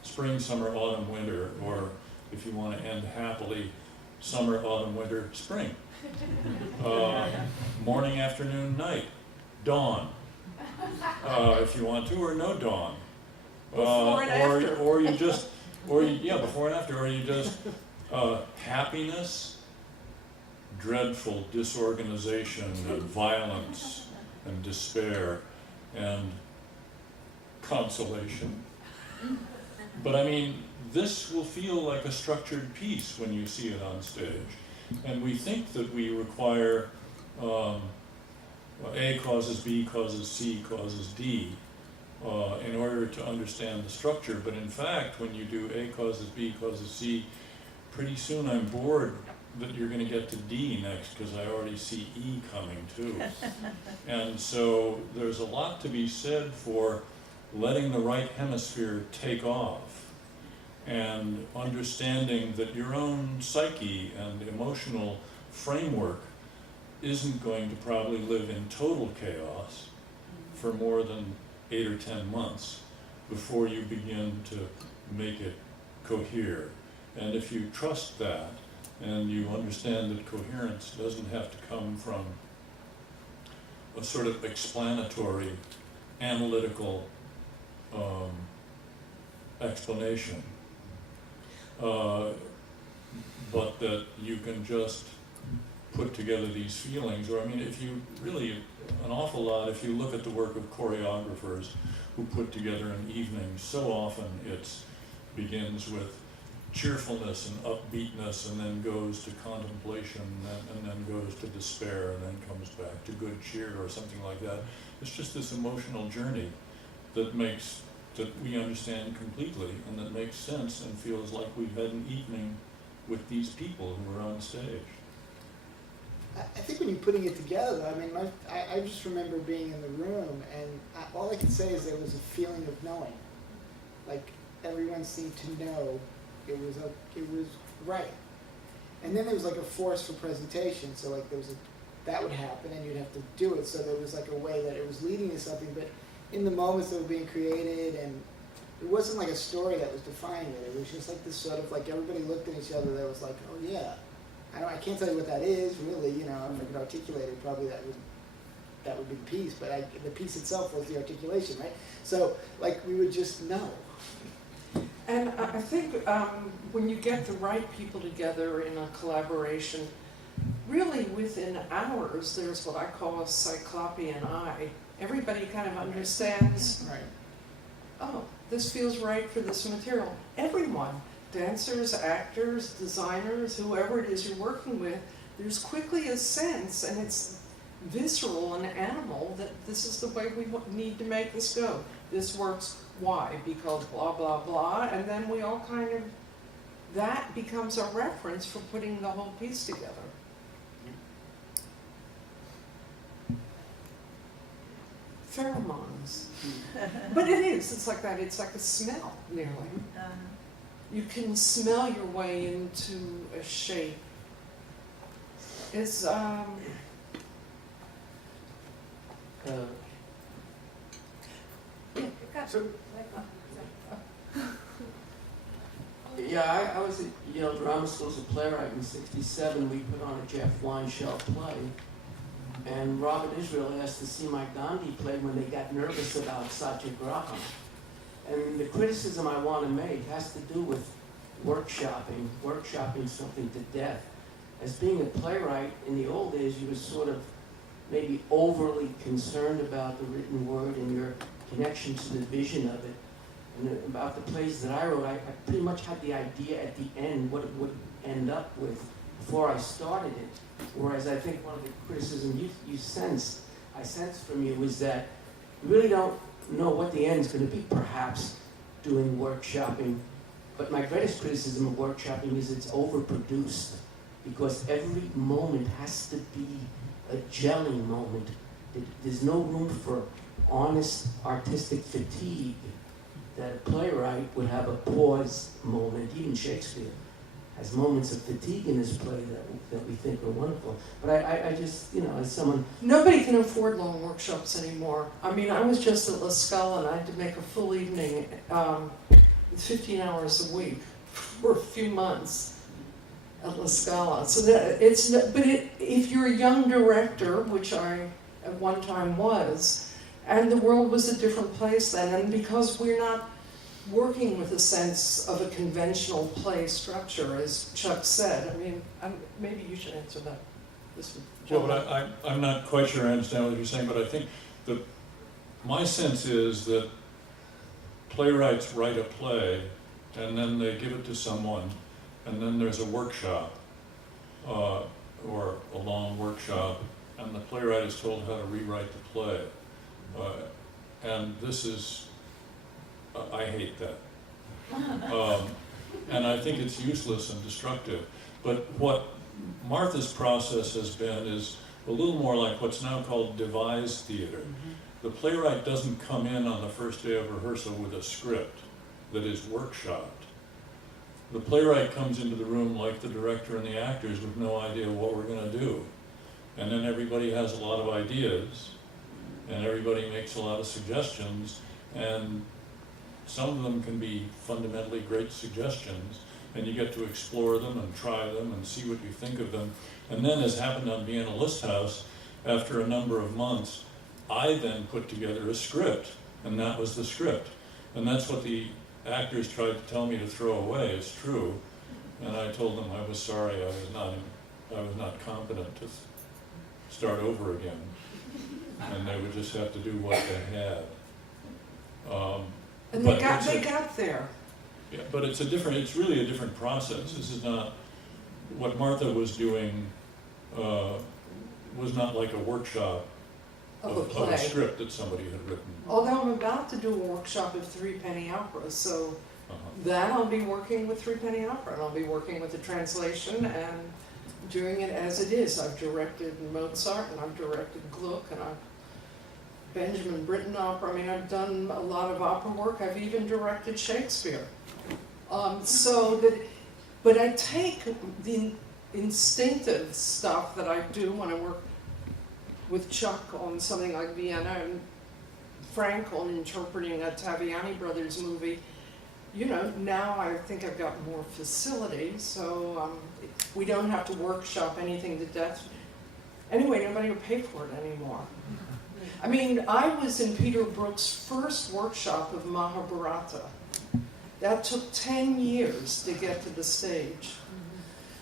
spring, summer, autumn, winter, or if you want to end happily, summer, autumn, winter, spring. Morning, afternoon, night, dawn, if you want to, or no dawn. Before and after. Or you just, before and after, or you just, happiness, dreadful disorganization and violence and despair and consolation. But I mean, this will feel like a structured piece when you see it on stage. And we think that we require A causes B causes C causes D in order to understand the structure. But in fact, when you do A causes B causes C, pretty soon I'm bored that you're going to get to D next because I already see E coming too. And so there's a lot to be said for letting the right hemisphere take off and understanding that your own psyche and emotional framework isn't going to probably live in total chaos for more than 8 or 10 months before you begin to make it cohere. And if you trust that, and you understand that coherence doesn't have to come from a sort of explanatory, analytical explanation, but that you can just put together these feelings. Or I mean, if you really, an awful lot, if you look at the work of choreographers who put together an evening, so often it begins with cheerfulness and upbeatness, and then goes to contemplation, and then goes to despair, and then comes back to good cheer or something like that. It's just this emotional journey that we understand completely, and that makes sense and feels like we've had an evening with these people who are on stage. I think when you're putting it together, I mean, I just remember being in the room, and all I could say is there was a feeling of knowing. Like, everyone seemed to know it was right. And then there was like a force for presentation, so like that would happen and you'd have to do it, so there was like a way that it was leading to something, but in the moments that were being created, and it wasn't like a story that was defining it, it was just like this sort of like everybody looked at each other, that was like, oh yeah, I can't tell you what that is, really, if I could articulate it, probably that would be the piece, but the piece itself was the articulation, right? So like we would just know. And I think when you get the right people together in a collaboration, really within hours, there's what I call a cyclopean eye. Everybody kind of understands, Right. oh, this feels right for this material. Everyone, dancers, actors, designers, whoever it is you're working with, there's quickly a sense, and it's visceral and animal, that this is the way we need to make this go. This works. Why? Because blah, blah, blah, and then we all kind of, that becomes a reference for putting the whole piece together. Pheromones. But it is, it's like that, it's like a smell, nearly. You can smell your way into a shape. It's, So, yeah, I was at Yale Drama School as a playwright in '67. We put on a Jeff Weinshell play, and Robert Israel asked to see my Gandhi play when they got nervous about Satyagraha. And the criticism I want to make has to do with workshopping something to death. As being a playwright, in the old days, you were sort of maybe overly concerned about the written word and your connection to the vision of it. And about the plays that I wrote, I pretty much had the idea at the end what it would end up with before I started it. Whereas I think one of the criticisms I sensed from you was that you really don't know what the end's going to be, perhaps, doing workshopping. But my greatest criticism of workshopping is it's overproduced, because every moment has to be a gelling moment. There's no room for honest artistic fatigue that a playwright would have a pause moment. Even Shakespeare has moments of fatigue in his play that we think are wonderful. But I just, as someone... Nobody can afford long workshops anymore. I mean, I was just at La Scala and I had to make a full evening, 15 hours a week. for a few months at La Scala. So that if you're a young director, which I at one time was, and the world was a different place then, and because we're not working with a sense of a conventional play structure, as Chuck said, I mean, maybe you should answer that. Well, but I'm not quite sure I understand what you're saying, but I think my sense is that playwrights write a play, and then they give it to someone, and then there's a workshop, or a long workshop, and the playwright is told how to rewrite the play. And this is, I hate that. And I think it's useless and destructive. But what Martha's process has been is a little more like what's now called devised theater. Mm-hmm. The playwright doesn't come in on the first day of rehearsal with a script that is workshopped. The playwright comes into the room like the director and the actors with no idea what we're going to do. And then everybody has a lot of ideas, and everybody makes a lot of suggestions, and some of them can be fundamentally great suggestions, and you get to explore them and try them and see what you think of them. And then, as happened on Vienna List House, after a number of months, I then put together a script, and that was the script. And that's what the actors tried to tell me to throw away. It's true. And I told them I was sorry, I was not competent to start over again. And they would just have to do what they had. And they got there. Yeah, but it's really a different process. This is not, what Martha was doing was not like a workshop Of of a script that somebody had written. Although I'm about to do a workshop of Three Penny Opera, so that I'll be working with Three Penny Opera, and I'll be working with the translation and doing it as it is. I've directed Mozart, and I've directed Gluck, and I've Benjamin Britten opera. I mean, I've done a lot of opera work. I've even directed Shakespeare. But I take the instinctive stuff that I do when I work with Chuck on something like Vienna and Frank on interpreting a Taviani Brothers movie. You know, now I think I've got more facility, so we don't have to workshop anything to death. Anyway, nobody will pay for it anymore. I mean, I was in Peter Brook's first workshop of Mahabharata. That took 10 years to get to the stage.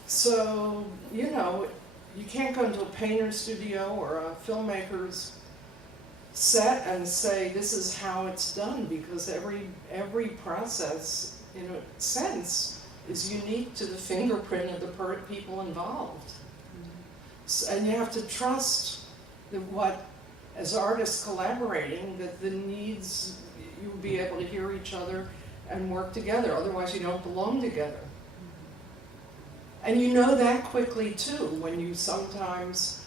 So, you know, you can't go into a painter's studio or a filmmaker's set and say this is how it's done, because every process, in a sense, is unique to the fingerprint of the people involved. And you have to trust that as artists collaborating, that the needs, you'll be able to hear each other and work together, otherwise you don't belong together. And you know that quickly too, when you sometimes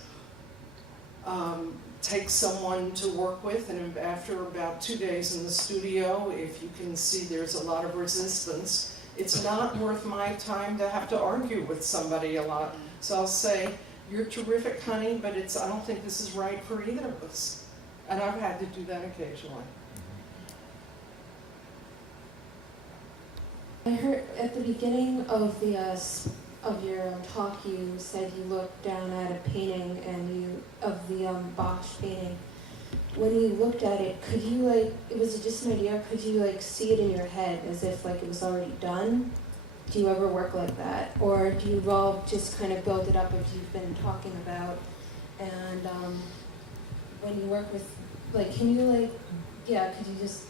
take someone to work with, and after about 2 days in the studio, if you can see there's a lot of resistance, it's not worth my time to have to argue with somebody a lot. So I'll say, you're terrific, honey, but I don't think this is right for either of us. And I've had to do that occasionally. I heard at the beginning of your talk, you said you looked down at a painting of the Bosch painting. When you looked at it, could you it was just an idea, could you see it in your head as if it was already done? Do you ever work like that? Or do you all just kind of build it up as you've been talking about? And when you work with, could you just,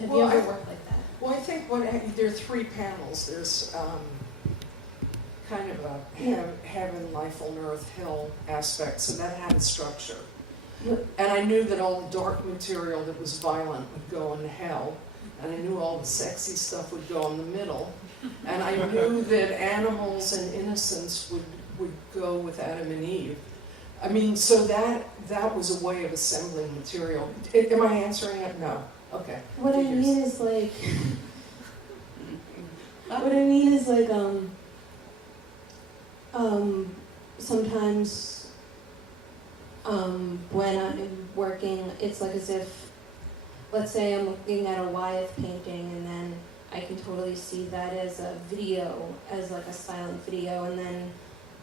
have you ever worked like that? Well, I think there are 3 panels. There's kind of a heaven, life on earth, hell aspect, so that had a structure. And I knew that all the dark material that was violent would go in hell, and I knew all the sexy stuff would go in the middle, and I knew that animals and innocence would go with Adam and Eve. I mean, so that was a way of assembling material. Am I answering it? No. Okay. What I mean is sometimes when I'm working, it's as if, let's say I'm looking at a Wyeth painting, and then I can totally see that as a video, as like a silent video, and then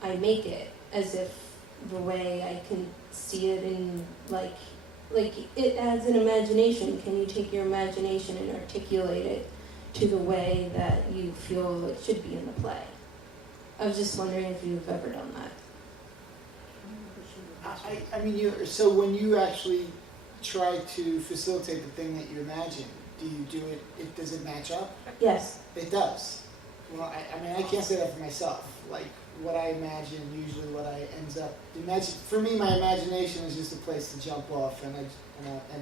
I make it as if the way I can see it in like it adds an imagination. Can you take your imagination and articulate it to the way that you feel it should be in the play? I was just wondering if you've ever done that. I mean, so when you actually try to facilitate the thing that you imagine, do you do it, does it match up? Yes. It does. Well, I mean, I can't say that for myself. Like, what I imagine, usually what I ends up, for me, my imagination is just a place to jump off, and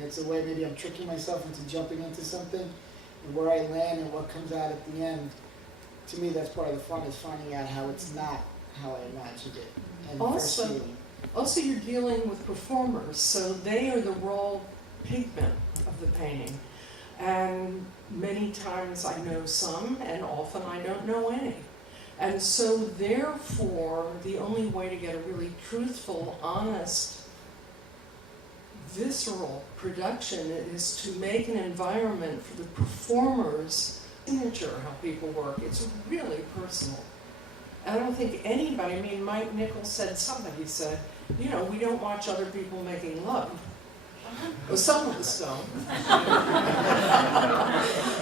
it's a way maybe I'm tricking myself into jumping into something, and where I land and what comes out at the end, to me, that's part of the fun, is finding out how it's not how I imagined it. And Also- first feeling. Also, you're dealing with performers, so they are the raw pigment of the painting. And many times I know some, and often I don't know any. And so therefore, the only way to get a really truthful, honest, visceral production is to make an environment for the performers' signature, how people work. It's really personal. I don't think anybody, I mean, Mike Nichols said, somebody said, you know, we don't watch other people making love. Well, some of us don't.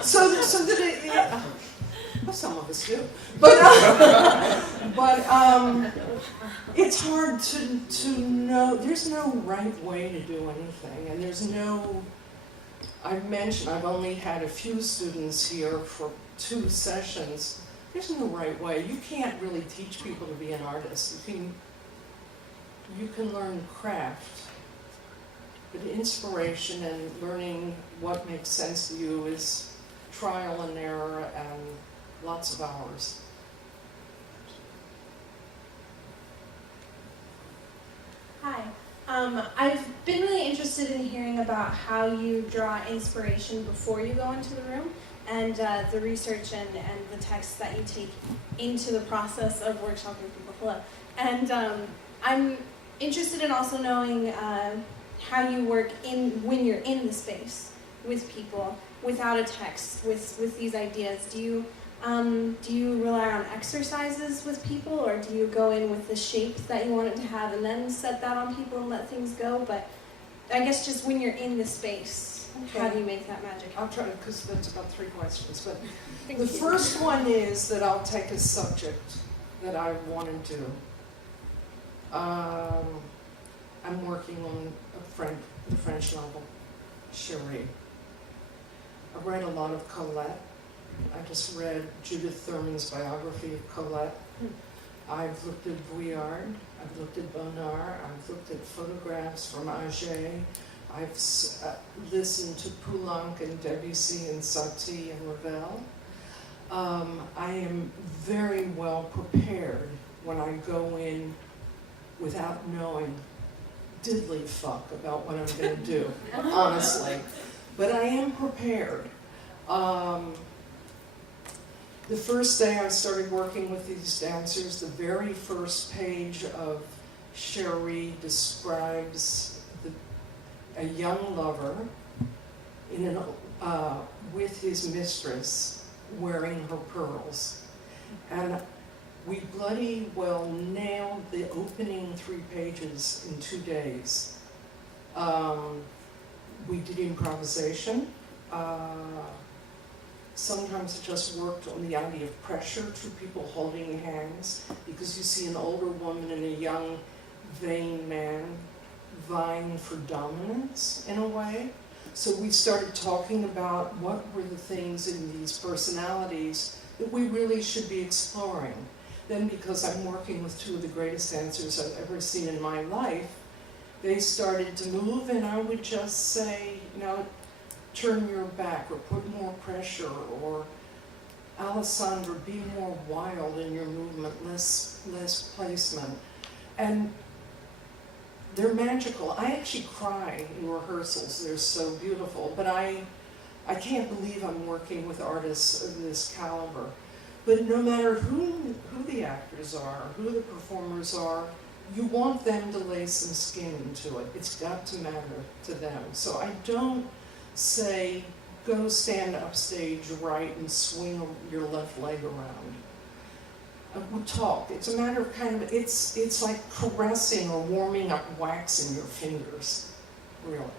so that well, some of us do. But it's hard to know. There's no right way to do anything, and there's no. I've only had a few students here for 2 sessions. There's no right way. You can't really teach people to be an artist. You can learn craft, but inspiration and learning what makes sense to you is trial and error and lots of hours. Hi. I've been really interested in hearing about how you draw inspiration before you go into the room, and the research and the texts that you take into the process of workshopping people. Hello. And I'm interested in also knowing how you work when you're in the space with people without a text, with these ideas. Do you rely on exercises with people, or do you go in with the shape that you want it to have and then set that on people and let things go? But I guess just when you're in the space, how do you make that magic? I'll try to, because that's about 3 questions. But the first one is that I'll take a subject that I want to do. I'm working on the French novel, Chérie. I read a lot of Colette. I just read Judith Thurman's biography of Colette. I've looked at Vuillard. I've looked at Bonnard. I've looked at photographs from Auger. I've listened to Poulenc and Debussy and Satie and Ravel. I am very well prepared when I go in without knowing diddly fuck about what I'm going to do, honestly. But I am prepared. The first day I started working with these dancers, the very first page of Chérie describes a young lover with his mistress wearing her pearls. And we bloody well nailed the opening 3 pages in 2 days. We did improvisation. Sometimes it just worked on the idea of pressure, 2 people holding hands, because you see an older woman and a young, vain man vying for dominance in a way. So we started talking about what were the things in these personalities that we really should be exploring. Then, because I'm working with 2 of the greatest dancers I've ever seen in my life, they started to move, and I would just say, you know, turn your back, or put more pressure, or Alessandra, be more wild in your movement, less placement. And they're magical. I actually cry in rehearsals. They're so beautiful. But I can't believe I'm working with artists of this caliber. But no matter who the actors are, who the performers are, you want them to lay some skin into it. It's got to matter to them. So I don't say, go stand upstage right and swing your left leg around. We talk. It's a matter of kind of, it's like caressing or warming up wax in your fingers, really,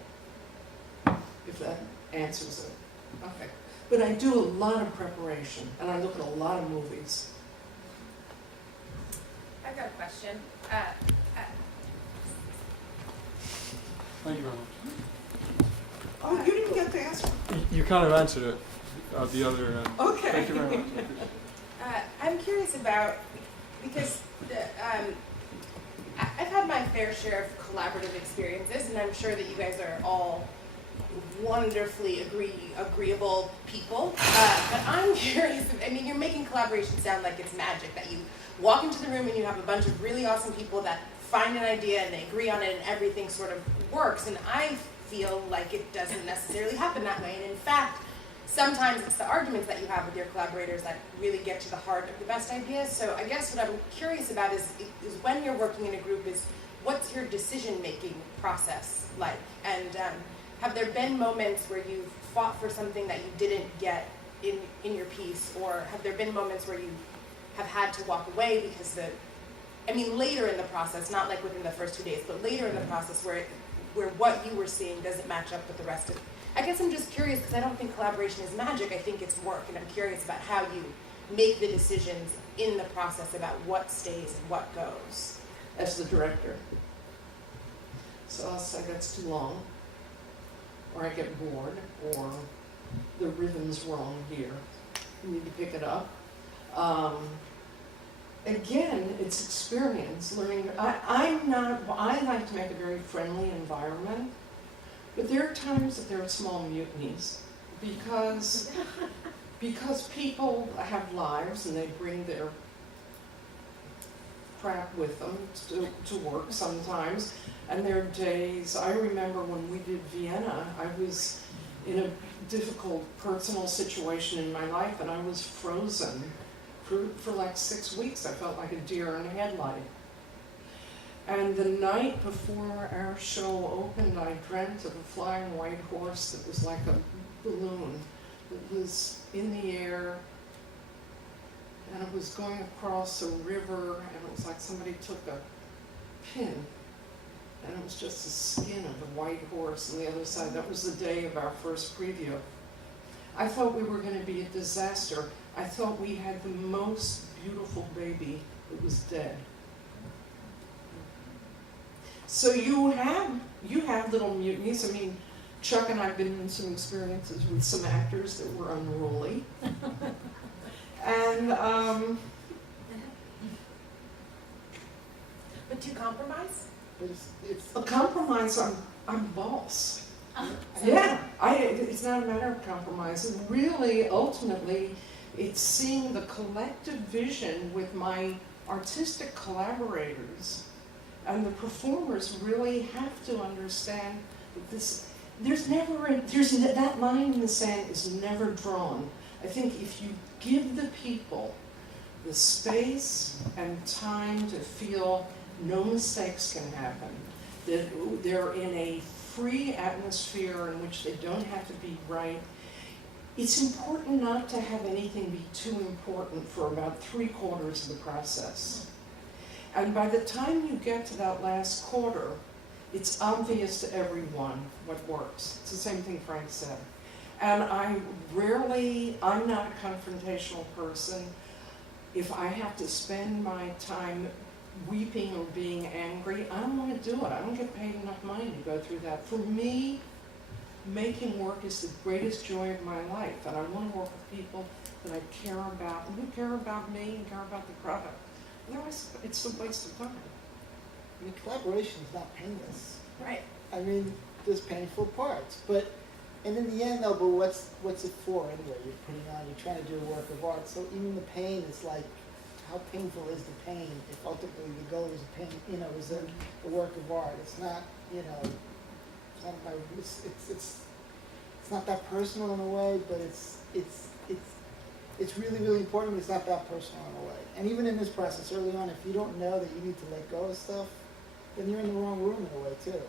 if that answers it. Okay. But I do a lot of preparation, and I look at a lot of movies. I've got a question. Thank you very much. Oh, you didn't get to ask me. You kind of answered it at the other end. Okay. Thank you very much. I'm curious about, because I've had my fair share of collaborative experiences, and I'm sure that you guys are all wonderfully agreeable people. But I'm curious, I mean, you're making collaboration sound like it's magic, that you walk into the room and you have a bunch of really awesome people that find an idea and they agree on it and everything sort of works. And I feel like it doesn't necessarily happen that way. And in fact, sometimes it's the arguments that you have with your collaborators that really get to the heart of the best ideas. So I guess what I'm curious about is when you're working in a group is what's your decision-making process like? And have there been moments where you've fought for something that you didn't get in your piece, or have there been moments where you have had to walk away because later in the process, not like within the first 2 days, but later in the process where what you were seeing doesn't match up with the rest of it? I guess I'm just curious because I don't think collaboration is magic. I think it's work, and I'm curious about how you make the decisions in the process about what stays and what goes. As the director. So I'll say that's too long, or I get bored, or the rhythm's wrong here. You need to pick it up. Again, it's experience, learning. I like to make a very friendly environment, but there are times that there are small mutinies because people have lives and they bring their crap with them to work sometimes, and there are days. I remember when we did Vienna, I was in a difficult personal situation in my life, and I was frozen for like 6 weeks. I felt like a deer in a headlight. And the night before our show opened, I dreamt of a flying white horse that was like a balloon that was in the air, and it was going across a river, and it was like somebody took a pin, and it was just the skin of the white horse on the other side. That was the day of our first preview. I thought we were going to be a disaster. I thought we had the most beautiful baby that was dead. So you have little mutinies. I mean, Chuck and I have been in some experiences with some actors that were unruly. And But do you compromise? It's a compromise, I'm boss. Yeah, it's not a matter of compromise. And really, ultimately, it's seeing the collective vision with my artistic collaborators, and the performers really have to understand that that line in the sand is never drawn. I think if you give the people the space and time to feel no mistakes can happen, that they're in a free atmosphere in which they don't have to be right. It's important not to have anything be too important for about 3/4 of the process. And by the time you get to that last quarter, it's obvious to everyone what works. It's the same thing Frank said. And I'm not a confrontational person. If I have to spend my time weeping or being angry, I don't want to do it. I don't get paid enough money to go through that. For me, making work is the greatest joy of my life, and I want to work with people that I care about, and who care about me and care about the product. Otherwise, it's a waste of time. I mean, collaboration is not painless. Right. I mean, there's painful parts, and in the end, though, but what's it for anyway? You're trying to do a work of art. So even the pain is like, how painful is the pain if ultimately the goal is a pain, is a work of art? It's not, it's not that personal in a way, but it's really, really important, but it's not that personal in a way. And even in this process, early on, if you don't know that you need to let go of stuff, then you're in the wrong room in a way too.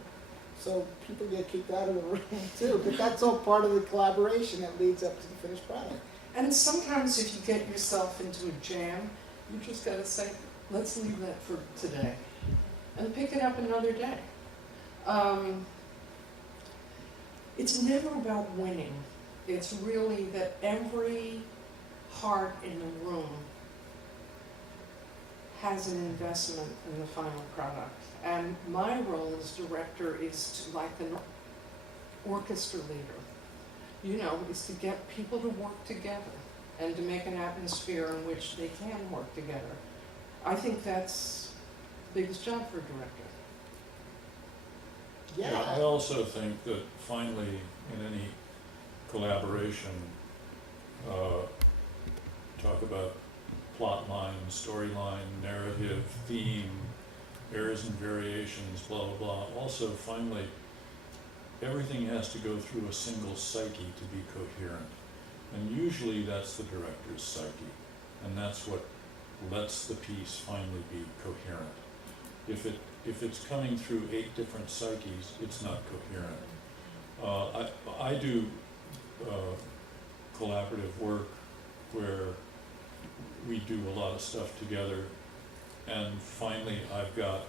So people get kicked out of the room too, but that's all part of the collaboration that leads up to the finished product. And sometimes if you get yourself into a jam, you just gotta say, let's leave that for today and pick it up another day. It's never about winning. It's really that every heart in the room has an investment in the final product. And my role as director is to, like an orchestra leader, you know, is to get people to work together and to make an atmosphere in which they can work together. I think that's the biggest job for a director. Yeah. I also think that finally, in any collaboration, talk about plot line, storyline, narrative, theme, errors and variations, blah, blah, blah. Also, finally, everything has to go through a single psyche to be coherent. And usually that's the director's psyche. And that's what lets the piece finally be coherent. If it's coming through 8 different psyches, it's not coherent. I do collaborative work where we do a lot of stuff together, and finally I've got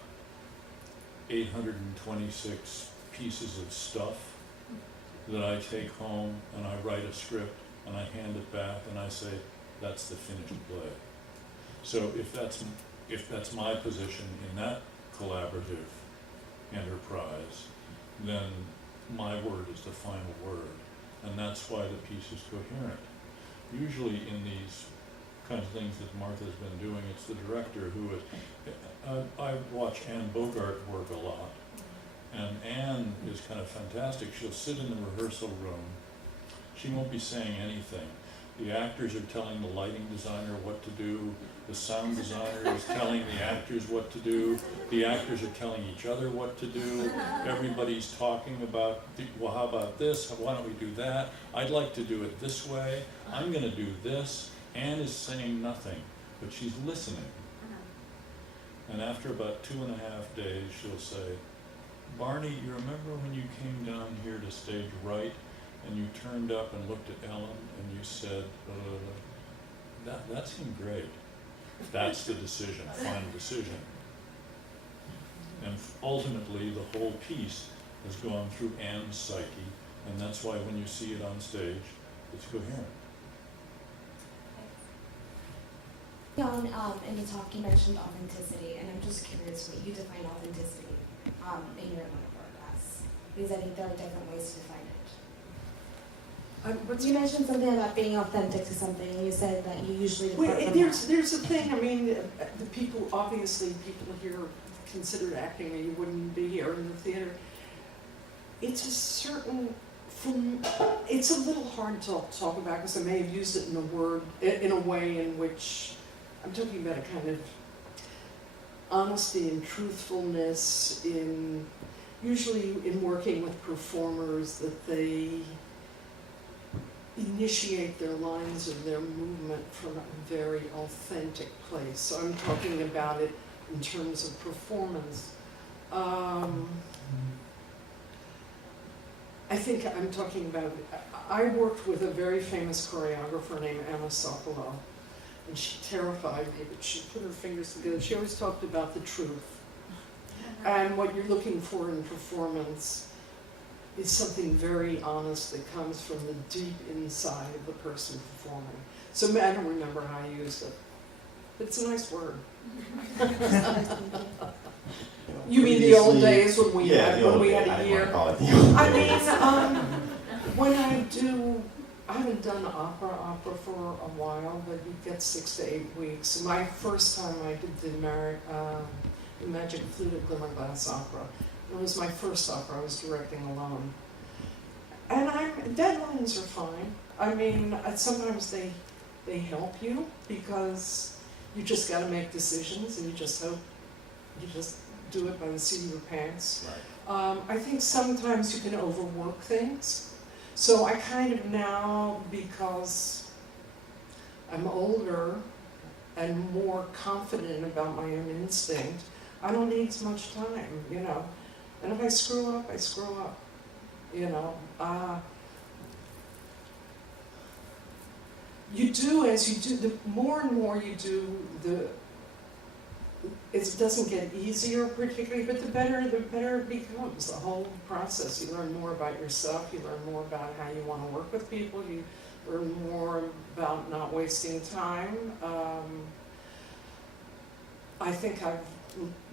826 pieces of stuff that I take home and I write a script and I hand it back and I say, that's the finished play. So if that's my position in that collaborative enterprise, then my word is the final word, and that's why the piece is coherent. Usually in these kinds of things that Martha's been doing, it's the director who is, I watch Anne Bogart work a lot, and Anne is kind of fantastic. She'll sit in the rehearsal room, she won't be saying anything. The actors are telling the lighting designer what to do, the sound designer is telling the actors what to do, the actors are telling each other what to do, everybody's talking about, well, how about this, why don't we do that, I'd like to do it this way, I'm gonna do this. Anne is saying nothing, but she's listening. And after about 2.5 days, she'll say, Barney, you remember when you came down here to stage right, and you turned up and looked at Ellen, and you said, that seemed great. That's the decision, final decision. And ultimately, the whole piece has gone through Anne's psyche, and that's why when you see it on stage, it's coherent. John, in the talk you mentioned authenticity, and I'm just curious what you define authenticity in your line of work as, because I think there are different ways to define it. You mentioned something about being authentic to something, and you said that you usually depart from that. There's a thing, I mean, the people, obviously people here considered acting or you wouldn't be here in the theater. It's a certain, it's a little hard to talk about because I may have used it in a way in which I'm talking about a kind of honesty and truthfulness usually in working with performers, that they initiate their lines of their movement from a very authentic place. So I'm talking about it in terms of performance. I think I'm talking about, I worked with a very famous choreographer named Anna Sokolow, and she terrified me, but she put her fingers together. She always talked about the truth. And what you're looking for in performance is something very honest that comes from the deep inside of the person performing. So I don't remember how I used it, but it's a nice word. You mean the old days when we had a year? I mean, when I haven't done opera for a while, but you get 6 to 8 weeks. My first time I did the Magic Flute of Glimmerglass opera. It was my first opera I was directing alone. And deadlines are fine. I mean, sometimes they help you because you just got to make decisions and you just do it by the seat of your pants. Right. I think sometimes you can overwork things. So I kind of now, because I'm older and more confident about my own instinct, I don't need as much time, you know. And if I screw up, I screw up. You know, you do as you do. The more and more you do, it doesn't get easier particularly, but the better it becomes. The whole process. You learn more about yourself. You learn more about how you want to work with people. You learn more about not wasting time. I think I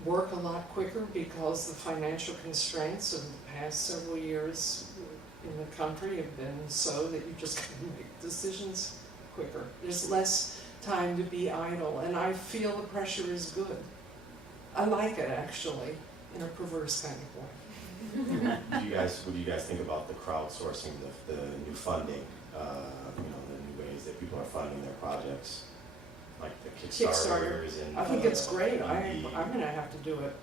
work a lot quicker because the financial constraints of the past several years in the country have been so that you just can make decisions quicker. There's less time to be idle, and I feel the pressure is good. I like it, actually, in a perverse kind of way. What do you guys think about the crowdsourcing, the new funding, the new ways that people are funding their projects, like the Kickstarters and I think it's great. I'm Indie. going to have to do it.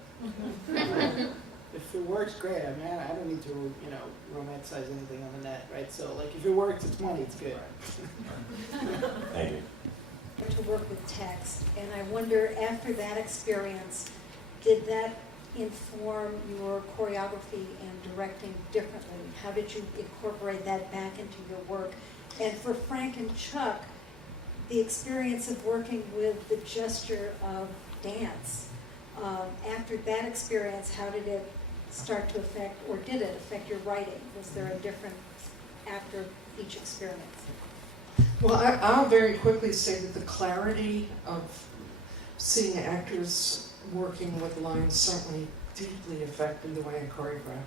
If it works, great. I mean, I don't need to, romanticize anything on the net, right? So, like, if it works, it's money, it's good. Thank you. To work with text, and I wonder, after that experience, did that inform your choreography and directing differently? How did you incorporate that back into your work? And for Frank and Chuck, the experience of working with the gesture of dance, after that experience, how did it start to affect, or did it affect your writing? Was there a difference after each experience? Well, I'll very quickly say that the clarity of seeing actors working with lines certainly deeply affected the way I choreograph.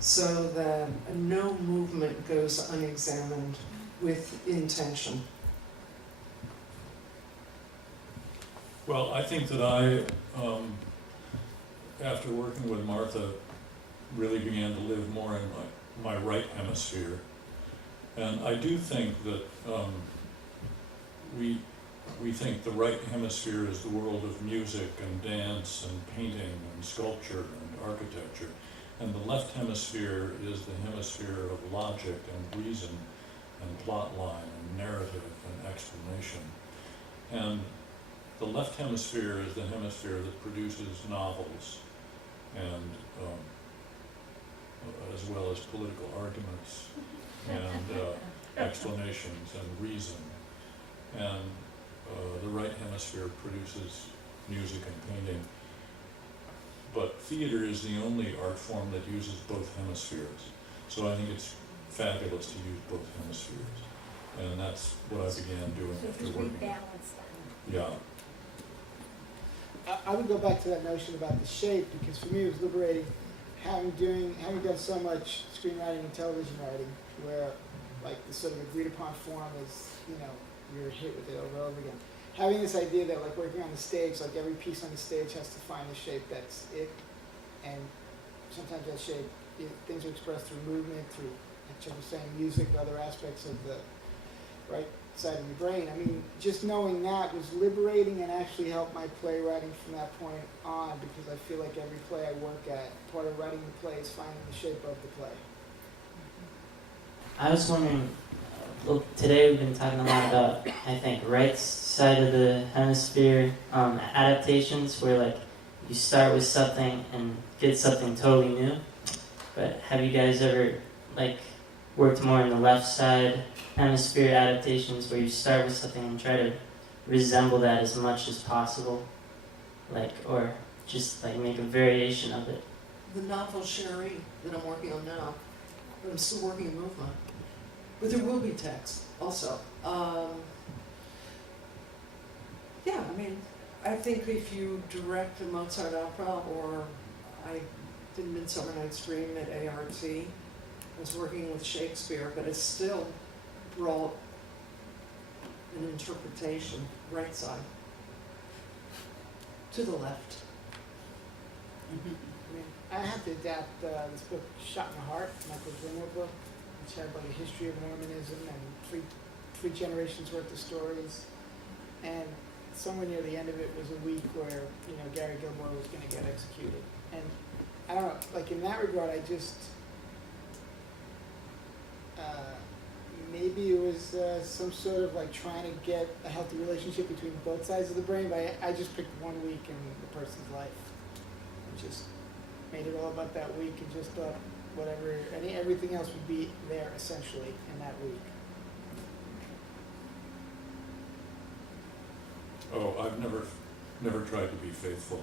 So that no movement goes unexamined with intention. Well, I think that I, after working with Martha, really began to live more in my right hemisphere. And I do think that we think the right hemisphere is the world of music and dance and painting and sculpture and architecture. And the left hemisphere is the hemisphere of logic and reason and plot line and narrative and explanation. And the left hemisphere is the hemisphere that produces novels and as well as political arguments and explanations and reason. And the right hemisphere produces music and painting. But theater is the only art form that uses both hemispheres. So I think it's fabulous to use both hemispheres. And that's what I began doing after working. Yeah. I would go back to that notion about the shape, because for me it was liberating having done so much screenwriting and television writing, where like the sort of agreed upon form is, you're hit with it over and over again. Having this idea that like working on the stage, like every piece on the stage has to find a shape that's it, and sometimes that shape, things are expressed through movement, through, like Chuck was saying, music, other aspects of the right side of your brain. I mean, just knowing that was liberating and actually helped my playwriting from that point on, because I feel like every play I work at, part of writing the play is finding the shape of the play. I was wondering, today we've been talking a lot about, I think, right side of the hemisphere adaptations, where like you start with something and get something totally new. But have you guys ever like worked more in the left side hemisphere adaptations, where you start with something and try to resemble that as much as possible, like, or just like make a variation of it? The novel Sherry that I'm working on now, but I'm still working in movement. But there will be text also. Yeah, I mean, I think if you direct a Mozart opera, or I did Midsummer Night's Dream at ART, I was working with Shakespeare, but it still brought an interpretation, right side, to the left. I have to adapt this book, Shot in the Heart, Michael Gilmore book, which had like a history of Mormonism and three generations worth of stories. And somewhere near the end of it was a week where, Gary Gilmore was going to get executed. And I don't know, like in that regard, I just, maybe it was some sort of like trying to get a healthy relationship between both sides of the brain, but I just picked 1 week in the person's life. made it all about that week and just thought whatever, everything else would be there essentially in that week. Oh, I've never tried to be faithful.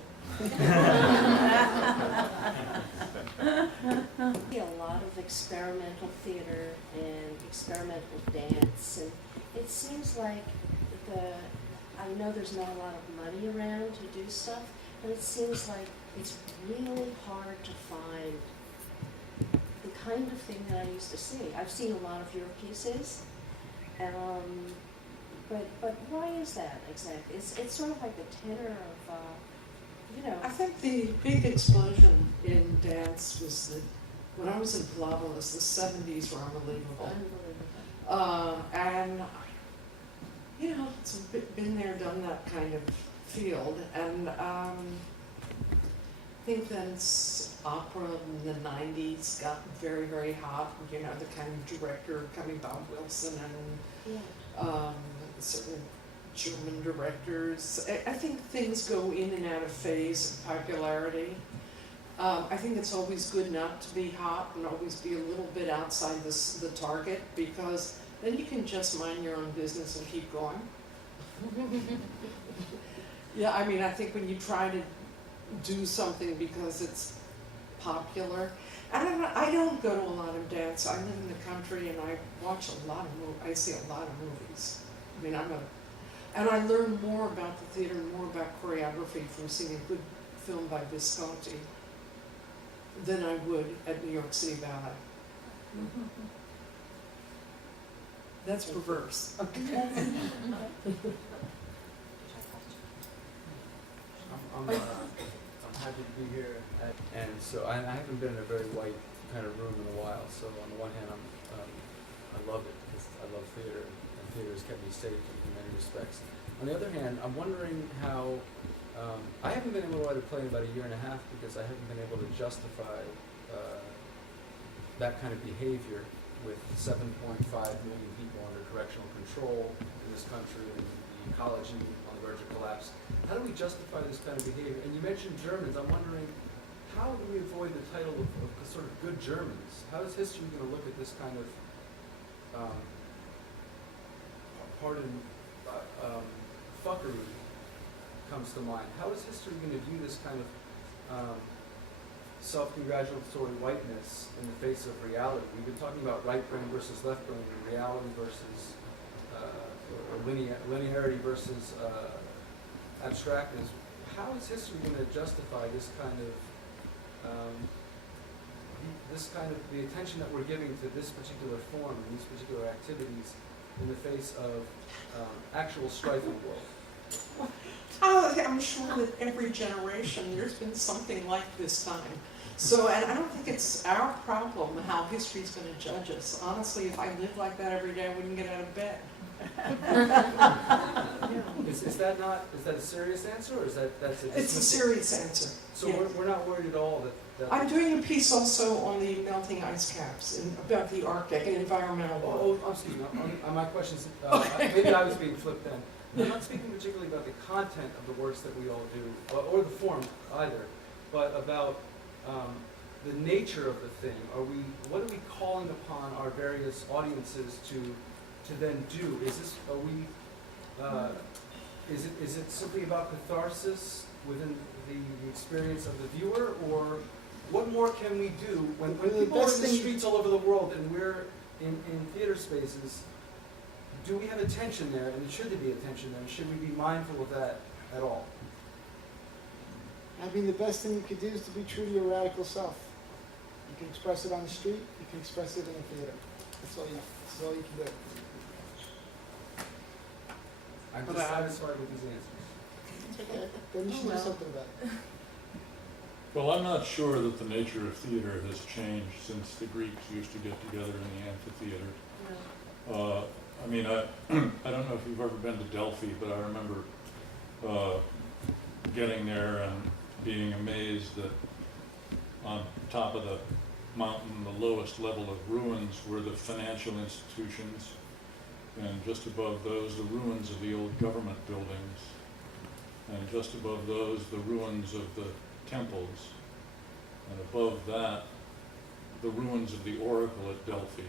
See a lot of experimental theater and experimental dance, and it seems like I know there's not a lot of money around to do stuff, but it seems like it's really hard to find the kind of thing that I used to see. I've seen a lot of your pieces, but why is that exactly? It's sort of like the tenor of, I think the big explosion in dance was when I was in Pilates, the 70s were unbelievable. And, it's been there, done that kind of field. And I think then opera in the 90s got very, very hot. The kind of director coming, Bob Wilson, and certain German directors. I think things go in and out of phase of popularity. I think it's always good not to be hot and always be a little bit outside the target, because then you can just mind your own business and keep going. Yeah, I think when you try to do something because it's popular, and I don't go to a lot of dance. I live in the country and I watch a lot of I see a lot of movies. And I learn more about the theater and more about choreography from seeing a good film by Visconti than I would at New York City Ballet. That's perverse. I'm happy to be here, and so I haven't been in a very white kind of room in a while. So on the one hand, I love it because I love theater, and theater has kept me safe in many respects. On the other hand, I'm wondering how I haven't been able to write a play in about a year and a half because I haven't been able to justify that kind of behavior with 7.5 million people under correctional control in this country and the ecology on the verge of collapse. How do we justify this kind of behavior? And you mentioned Germans. I'm wondering, how do we avoid the title of sort of good Germans? How is history going to look at this kind of, fuckery comes to mind? How is history going to view this kind of self-congratulatory whiteness in the face of reality? We've been talking about right brain versus left brain, reality versus linearity versus abstractness. How is history going to justify this kind of the attention that we're giving to this particular form and these particular activities in the face of actual strife in the world? I'm sure that every generation there's been something like this time. So, and I don't think it's our problem how history's going to judge us. Honestly, if I lived like that every day, I wouldn't get out of bed. Is that a serious answer, or is that's a It's a serious answer. So yeah. we're not worried at all that I'm doing a piece also on the melting ice caps and about the Arctic and environmental law. Excuse me. On my questions, maybe I was being flipped then. I'm not speaking particularly about the content of the works that we all do, or the form either, but about the nature of the thing. What are we calling upon our various audiences to then do? Is it simply about catharsis within the experience of the viewer, or what more can we do when people are in the streets all over the world and we're in theater spaces? Do we have a tension there, and should there be a tension there? Should we be mindful of that at all? The best thing you could do is to be true to your radical self. You can express it on the street, you can express it in a theater. That's all you can do. I'm dissatisfied with these answers. Okay. Then you should do something about it. Well, I'm not sure that the nature of theater has changed since the Greeks used to get together in the amphitheater. No. I don't know if you've ever been to Delphi, but I remember getting there and being amazed that on top of the mountain, the lowest level of ruins were the financial institutions, and just above those, the ruins of the old government buildings, and just above those, the ruins of the temples. and above that, the ruins of the Oracle at Delphi,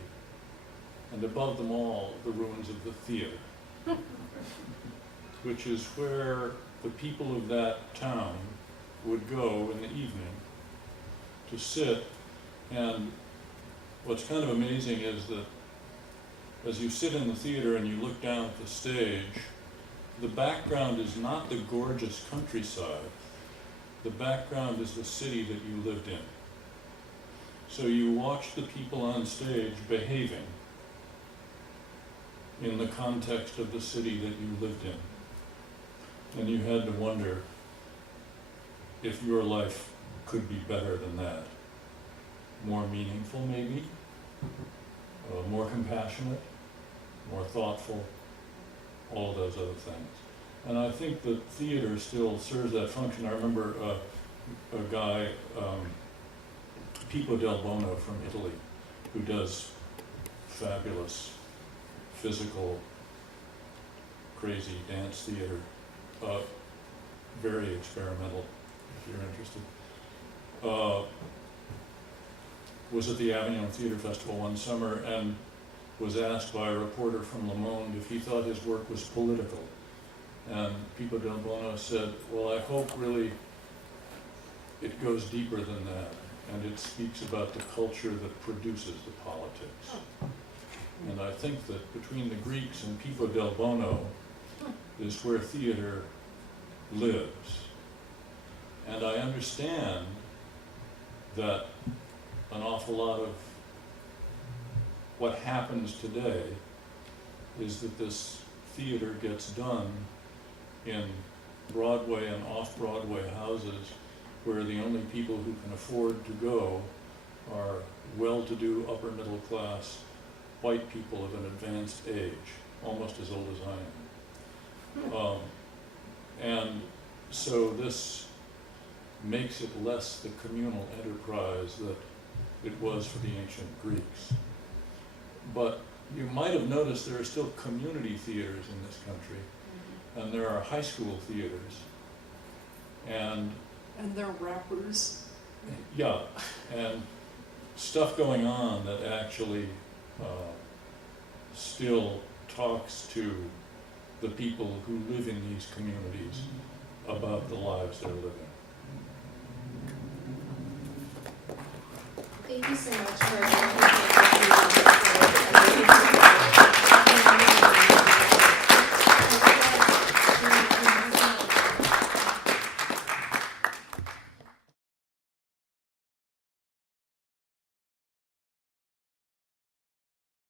and above them all, the ruins of the theater, which is where the people of that town would go in the evening to sit. And what's kind of amazing is that as you sit in the theater and you look down at the stage, the background is not the gorgeous countryside. The background is the city that you lived in. So you watch the people on stage behaving in the context of the city that you lived in. And you had to wonder if your life could be better than that. More meaningful, maybe, more compassionate, more thoughtful, all of those other things. And I think that theater still serves that function. I remember a guy, Pippo del Bono from Italy, who does fabulous, physical, crazy dance theater, very experimental, if you're interested. Was at the Avignon Theater Festival one summer and was asked by a reporter from Le Monde if he thought his work was political. And Pippo del Bono said, well, I hope really it goes deeper than that, and it speaks about the culture that produces the politics. And I think that between the Greeks and Pippo del Bono is where theater lives. And I understand that an awful lot of what happens today is that this theater gets done in Broadway and off-Broadway houses where the only people who can afford to go are well-to-do, upper-middle-class white people of an advanced age, almost as old as I am. And so this makes it less the communal enterprise that it was for the ancient Greeks. But you might have noticed there are still community theaters in this country, and there are high school theaters, and they're rappers. Yeah, and stuff going on that actually still talks to the people who live in these communities about the lives they're living. Thank you so much for